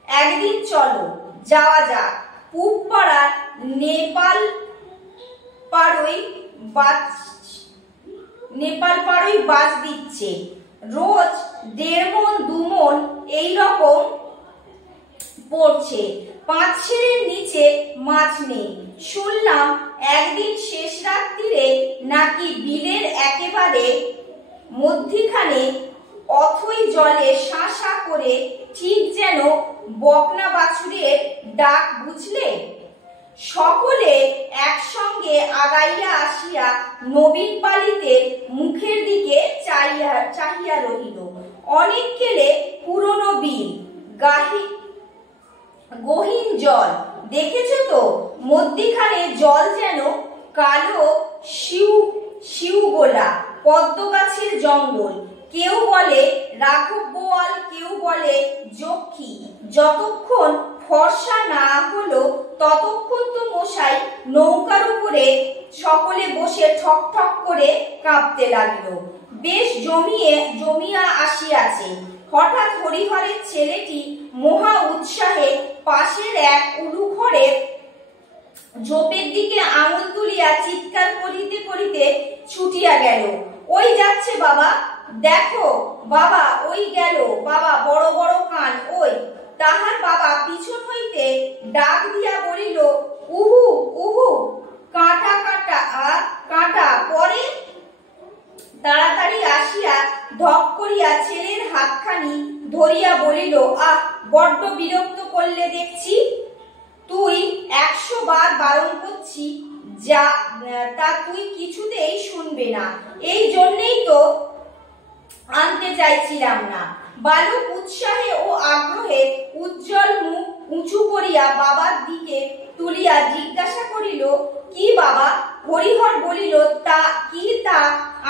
একদিন চলো, যাওয়া যাক। পূব পাড়ার নেপাল পাড়ই বাজ দিচ্ছে, রোজ 1.5 মণ 2 মণ এইরকম পড়ছে। 5 সেরের নিচে মাছ নেই। শুনলাম একদিন শেষ রাত্রিরে নাকি বিলের একেবারে মধ্যিখানে অথই জলে শাঁ শাঁ করে, ঠিক যেন বকনা বাছুরের ডাক, বুঝলে? সকলে একসঙ্গে দিকে আগাইয়া আসিয়া নবীন পালিতের মুখের দিকে চাহিয়া রহিল। অনেক গেলে পুরনো বিল, গহীন জল, দেখেছ তো মধ্যিখানে জল যেন কালো শিউগোলা পদ্ম গাছের জঙ্গল। কেউ বলে রাঘব বোয়াল, কেউ বলে যক্ষী। যতক্ষণ ফর্সা না হলো ততক্ষণ তো মশাই নৌকার উপরে সকলে বসে ঠক ঠক করে কাঁপতে লাগলো। বেশ জমিয়া আসিয়াছে। হঠাৎ হরিহরের ছেলেটি মহা উৎসাহে পাশের এক উলু ঘরের ঝোপের দিকে আঙুল তুলিয়া চিৎকার করিতে করিতে ছুটিয়া গেল। ওই যাচ্ছে বাবা, দেখো বাবা, ওই গেল বাবা, বড় বড় কান ওই। তাহার বাবা পিছন হইতে ডাক দিয়া বলিল, উহু উহু, কাঁটা কাঁটা কাঁটা। পরে তাড়াতাড়ি আসিয়া ধপ করিয়া ছেলের হাতখানি ধরিয়া বলিল, আহ, বড্ড বিরক্ত করলে দেখছি। তুই 100 বার বারণ করছি, যা তা তুই কিছুতেই শুনবে না। এই জন্যেই তো আনতে চাইছিলাম না। বালক উৎসাহে ও আগ্রহে উজ্জ্বল মুখ উঁচু করিয়া বাবার দিকে তুলিয়া জিজ্ঞাসা করিল, কি বাবা? হরিহর বলিল, তা কি, তা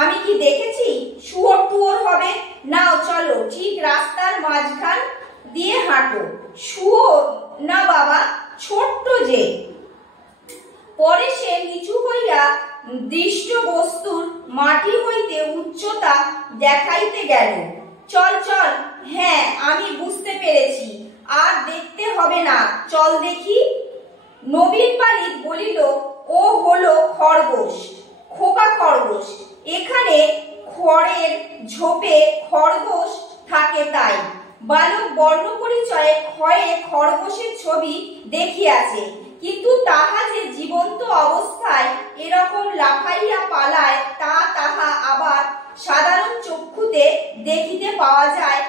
আমি কি দেখেছি? শুয়োর টুয়োর হবে? নাও চলো, ঠিক রাস্তার মাঝখান দিয়ে হাঁটো। শুয়োর না বাবা, ছোট্ট যে। পরে সে নিচু হইয়া দৃষ্ট বস্তুর মাটি হইতে উচ্চতা দেখাইতে গেল। চল চল, হ্যাঁ আমি বুঝতে পেরেছি, আর দেখতে হবে না, চল দেখি। নবীন পালিত বলিল, ও হলো খরগোশ, খোকা খরগোশ। এখানে খড়ের ঝোপে খরগোশ থাকে তাই। বালক বর্ণ পরিচয়ে ক্ষয়ে খরগোশের ছবি দেখিয়াছে, কিন্তু তাহা যে জীবন্ত অবস্থায় এরকম লাফাইয়া পালায় তাহা আবার সাধারণ চক্ষুতে দেখিতে পাওয়া যায়,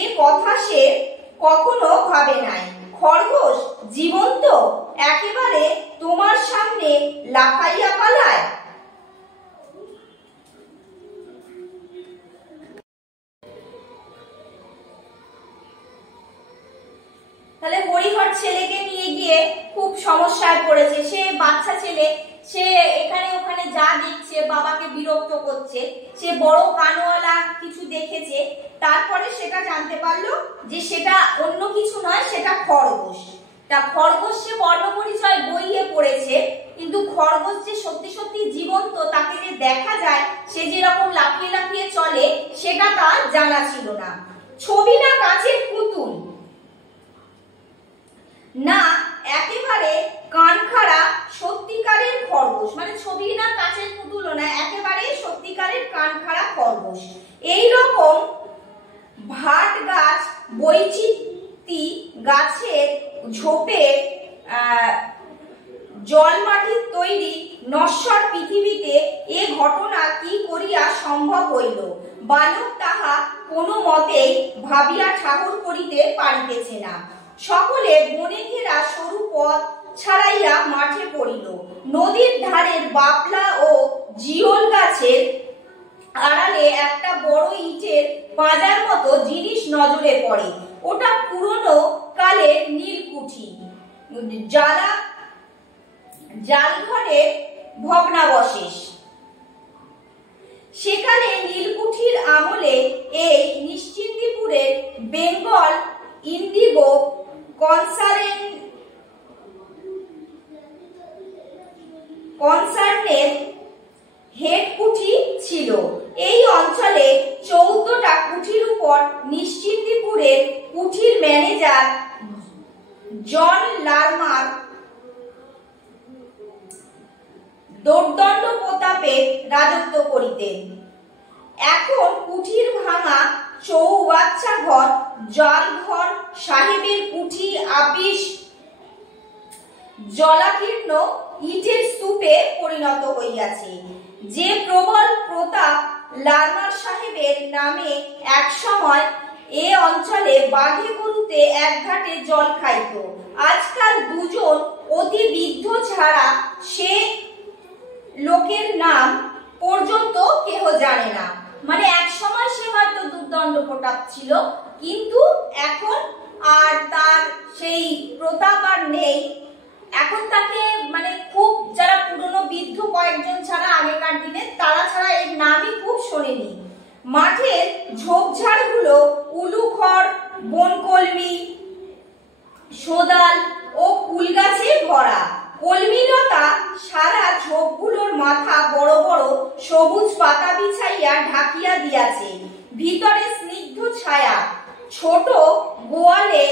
এ কথা সে কখনো ভাবে নাই। খরগোশ জীবন্ত একেবারে তোমার সামনে লাফাইয়া পালায়? তাহলে হরিহর ছেলেকে নিয়ে গিয়ে খুব সমস্যায় পড়েছে। সে বাচ্চা ছেলে, সে এখানে ওখানে যা দেখছে বাবাকে বিরক্ত করছে। সে বড় কানওয়ালা কিছু দেখেছে, তারপরে সেটা জানতে পারলো যে সেটা অন্য কিছু নয়, সেটা খরগোশ। তা খরগোশ সে বর্ণ পরিচয় বইয়ে পড়েছে, কিন্তু খরগোশ যে সত্যি সত্যি জীবন্ত, তাকে যে দেখা যায়, সে যেরকম লাফিয়ে লাফিয়ে চলে, সেটা তার জানা ছিল না। ছবি না কাঁচের পুতুল, না একেবারে কানখাড়া সত্যিকারের খরগোশ। মানে ছবি না কাঁচের পুতুল না, একেবারে সত্যিকারের কানখাড়া খরগোশ। এই রকম ভাট গাছ, বৈচিত্রি গাছের ঝোপে জল মাটির তৈরি নশ্বর পৃথিবীতে এ ঘটনা কি করিয়া সম্ভব হইল? বালক তাহা কোনো মতেই ভাবিয়া ঠাকুর করিতে পারিতেছে না। সকলে বনে ঘেরা সরু পথ ছাড়াইয়া মাঠে পড়িল। নদীর ধারের বাপলা ও জিওল গাছের আড়ালে একটা বড় ইটের পাঁজার মতো জিনিস নজরে পড়ে। ওটা পুরনো কালের নীলকুঠি, জালঘরের ভগ্নাবশেষ। সেখানে নীলকুঠির আমলে এই নিশ্চিন্দিপুরের বেঙ্গল ইন্ডিগো কনসার্নের হেড কুঠি ছিল। এই অঞ্চলে 14টা কুঠির উপর নিশ্চিন্দিপুরের কুঠির ম্যানেজার জন লারমার দোর্দণ্ড প্রতাপে রাজত্ব করিতেন। এখন কুঠির ভাঙা চৌবাচ্চা ঘর, জালঘর, সাহেবের কুঠি, আপিস জলাকীর্ণ ইটের স্তূপে পরিণত হইয়াছে। যে প্রবল প্রতাপ লারমার সাহেবের নামে এক সময় এ অঞ্চলে বাঘে গরুতে এক ঘাটে জল খাইত, আজকাল দুজন অতি বৃদ্ধ ছাড়া সে ছিল, কিন্তু এখন আর তার সেই প্রতাপ আর নেই। এখন তাকে মানে খুব যারা পুরনো বৃদ্ধ কয়েকজন ছাড়া আগেকার দিনে তারা ছাড়া এর নামই খুব শোনেনি। মাঠের ঝোপঝাড়গুলো উলুখড়, বনকলমি, সোদাল ও কুল গাছে ভরা। কলমিলতা সারা ঝোপগুলোর মাথা বড় বড় সবুজ পাতা বিছাইয়া ঢাকিয়া দিয়াছে। ভিতরে স্নিগ্ধ ছায়া। ছোট গোয়ালে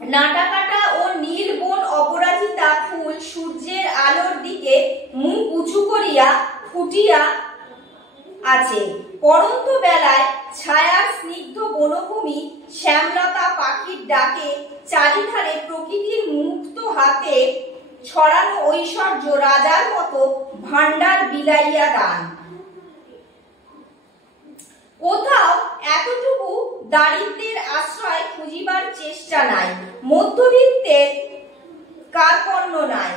নাটাকাটা ও নীল বন অপরাজিতা ফুল সূর্যের আলোর দিকে মুখ উঁচু করিয়া ফুটিয়া আছে। পড়ন্ত বেলায় ছায়ার স্নিগ্ধ বনভূমি শ্যামলতা পাখির ডাকে চারিধারে প্রকৃতির মুক্ত হাতে ছড়ানো ঐশ্বর্য রাজার মতো ভান্ডার বিলাইয়া দান। কোথাও এতটুকু দারিদ্র্যের আশ্রয় খুঁজিবার চেষ্টা নাই, মধ্যবিত্তের কার্পণ্য নাই।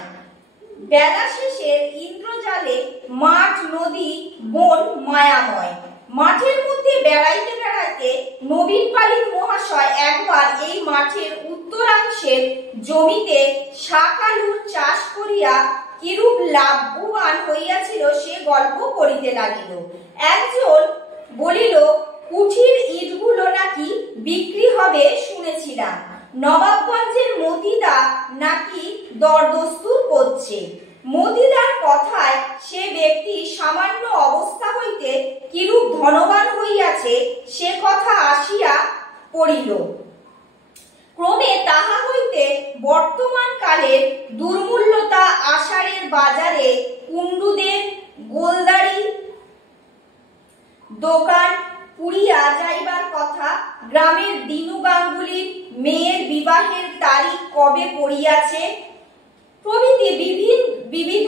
বেলা শেষের ইন্দ্রজালে মাঠ, নদী, বন মায়াময়। মাঠের মধ্যে বেড়াইতে বেড়াইতে নবীন পালিত মহাশয় একবার এই মাঠের উত্তরাংশের জমিতে শাক আলুর চাষ করিয়া কিরূপ লাভবান হইয়াছিল সে গল্প করিতে লাগিল। একজন বলিল, কুঠির ইটগুলো নাকি বিক্রি হবে শুনেছিলাম। নবাবগঞ্জের মতিদা নাকি দরদস্তুর করছে। মতিদার কথায় সে ব্যক্তি সামান্য অবস্থা হইতে কিরূপ ধনবান হইয়াছে সে কথা আসিয়া পড়িল। ক্রমে তাহা হইতে বর্তমান কালের দুর্মূল্যতা আষাঢ়ের বাজারে কুণ্ডুদের গোলদারি দোকান পুড়িয়া যাইবার কথা, গ্রামের দিনু গাঙ্গুলির মেয়ের বিবাহের তারিখ কবে পড়িয়াছে প্রভৃতি বিবিধ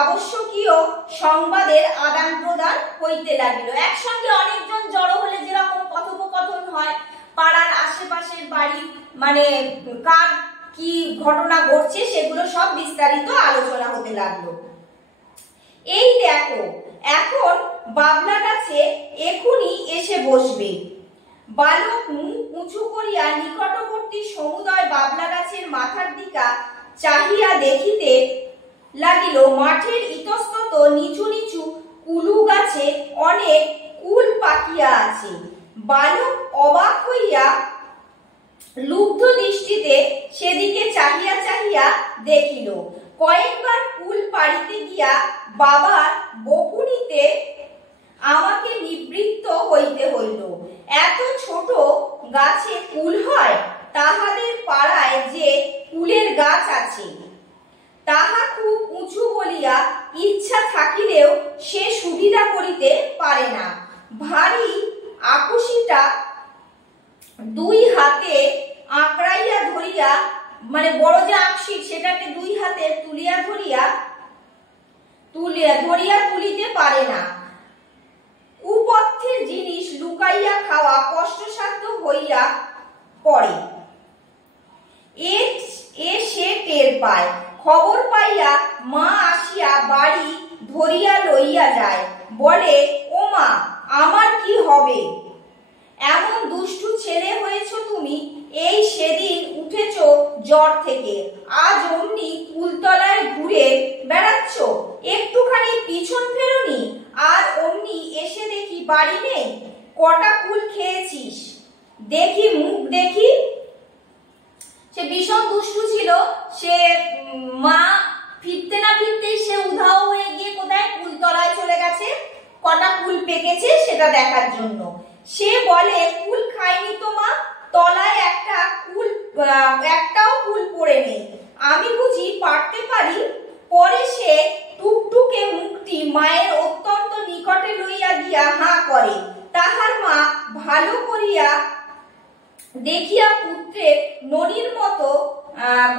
আবশ্যকীয় সংবাদের আদান প্রদান হইতে লাগিল। একসঙ্গে অনেকজন জড়ো হলে যেরকম কথোপকথন হয়, পাড়ার আশেপাশের বাড়ি মানে কার কি ঘটনা ঘটছে সেগুলো সব বিস্তারিত আলোচনা হতে লাগলো। এই দেখো, এখন বাবলা গাছে এখুনি এসে বসবে। বালক মুখ উঁচু করিয়া নিকটবর্তী সমুদয় বাবলা গাছের মাথার দিকে চাহিয়া দেখিতে লাগিল। মাঠের ইতস্তত নিচু নিচু কুলু গাছে অনেক কুল পাকিয়া আছে। বালক অবাক হইয়া লুব্ধ দৃষ্টিতে সেদিকে চাহিয়া চাহিয়া দেখিল। কয়েকবার কুল পাড়িতে গিয়া বাবার বকুনিতে আমাকে নিবৃত্ত হইতে হইল। এত ছোট গাছে কুল হয়? তাহাদের পাড়ায় যে কুলের গাছ আছে তাহা খুব উঁচু বলিয়া ইচ্ছা থাকিলেও সে সুবিধা করিতে পারে না। ভারী আকুশিটা দুই হাতে আঁকড়াইয়া ধরিয়া মানে বড় যে আকশি সেটাকে দুই হাতে ধরিয়া তুলিতে পারে না। কুপথ্যের জিনিস লুকাইয়া খাওয়া কষ্টসাধ্য হইয়া পড়ে। সে টের পায়। খবর পাইয়া মা আসিয়া বাড়ি ধরিয়া লইয়া যায়। বলে, ও মা, আমার কি হবে? এমন দুষ্টু ছেলে হয়েছ তুমি। এই সেদিন উঠেছ জ্বর থেকে, আজ অমনি কুলতলায় ঘুরে বেড়াচ্ছ। একটুখানি পিছন ফেরোনি, আর অমনি এসে দেখি বাড়ি নেই। কটা কুল খেয়েছিস দেখি, মুখ দেখি। সে ভীষণ দুষ্টু ছিল। সে মা ফিরতে না ফিরতেই সে উধাও হয়ে গিয়ে কোথায় কুলতলায় চলে গেছে কটা কুল পেকেছে সেটা দেখার জন্য। সে বলে, কুল খাইনি তো মা, তলায় একটাও কুল পড়ে নেই। আমি বুঝি পারতে পারি? পরে সে টুকটুকে মুখটি মায়ের অত্যন্ত নিকটে লইয়া গিয়া হাঁ করে। তাহার মা ভালো করিয়া দেখিয়া পুত্রের ননির মতো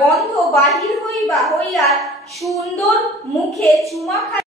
গন্ধ বাহির হইয়া সুন্দর মুখে চুমা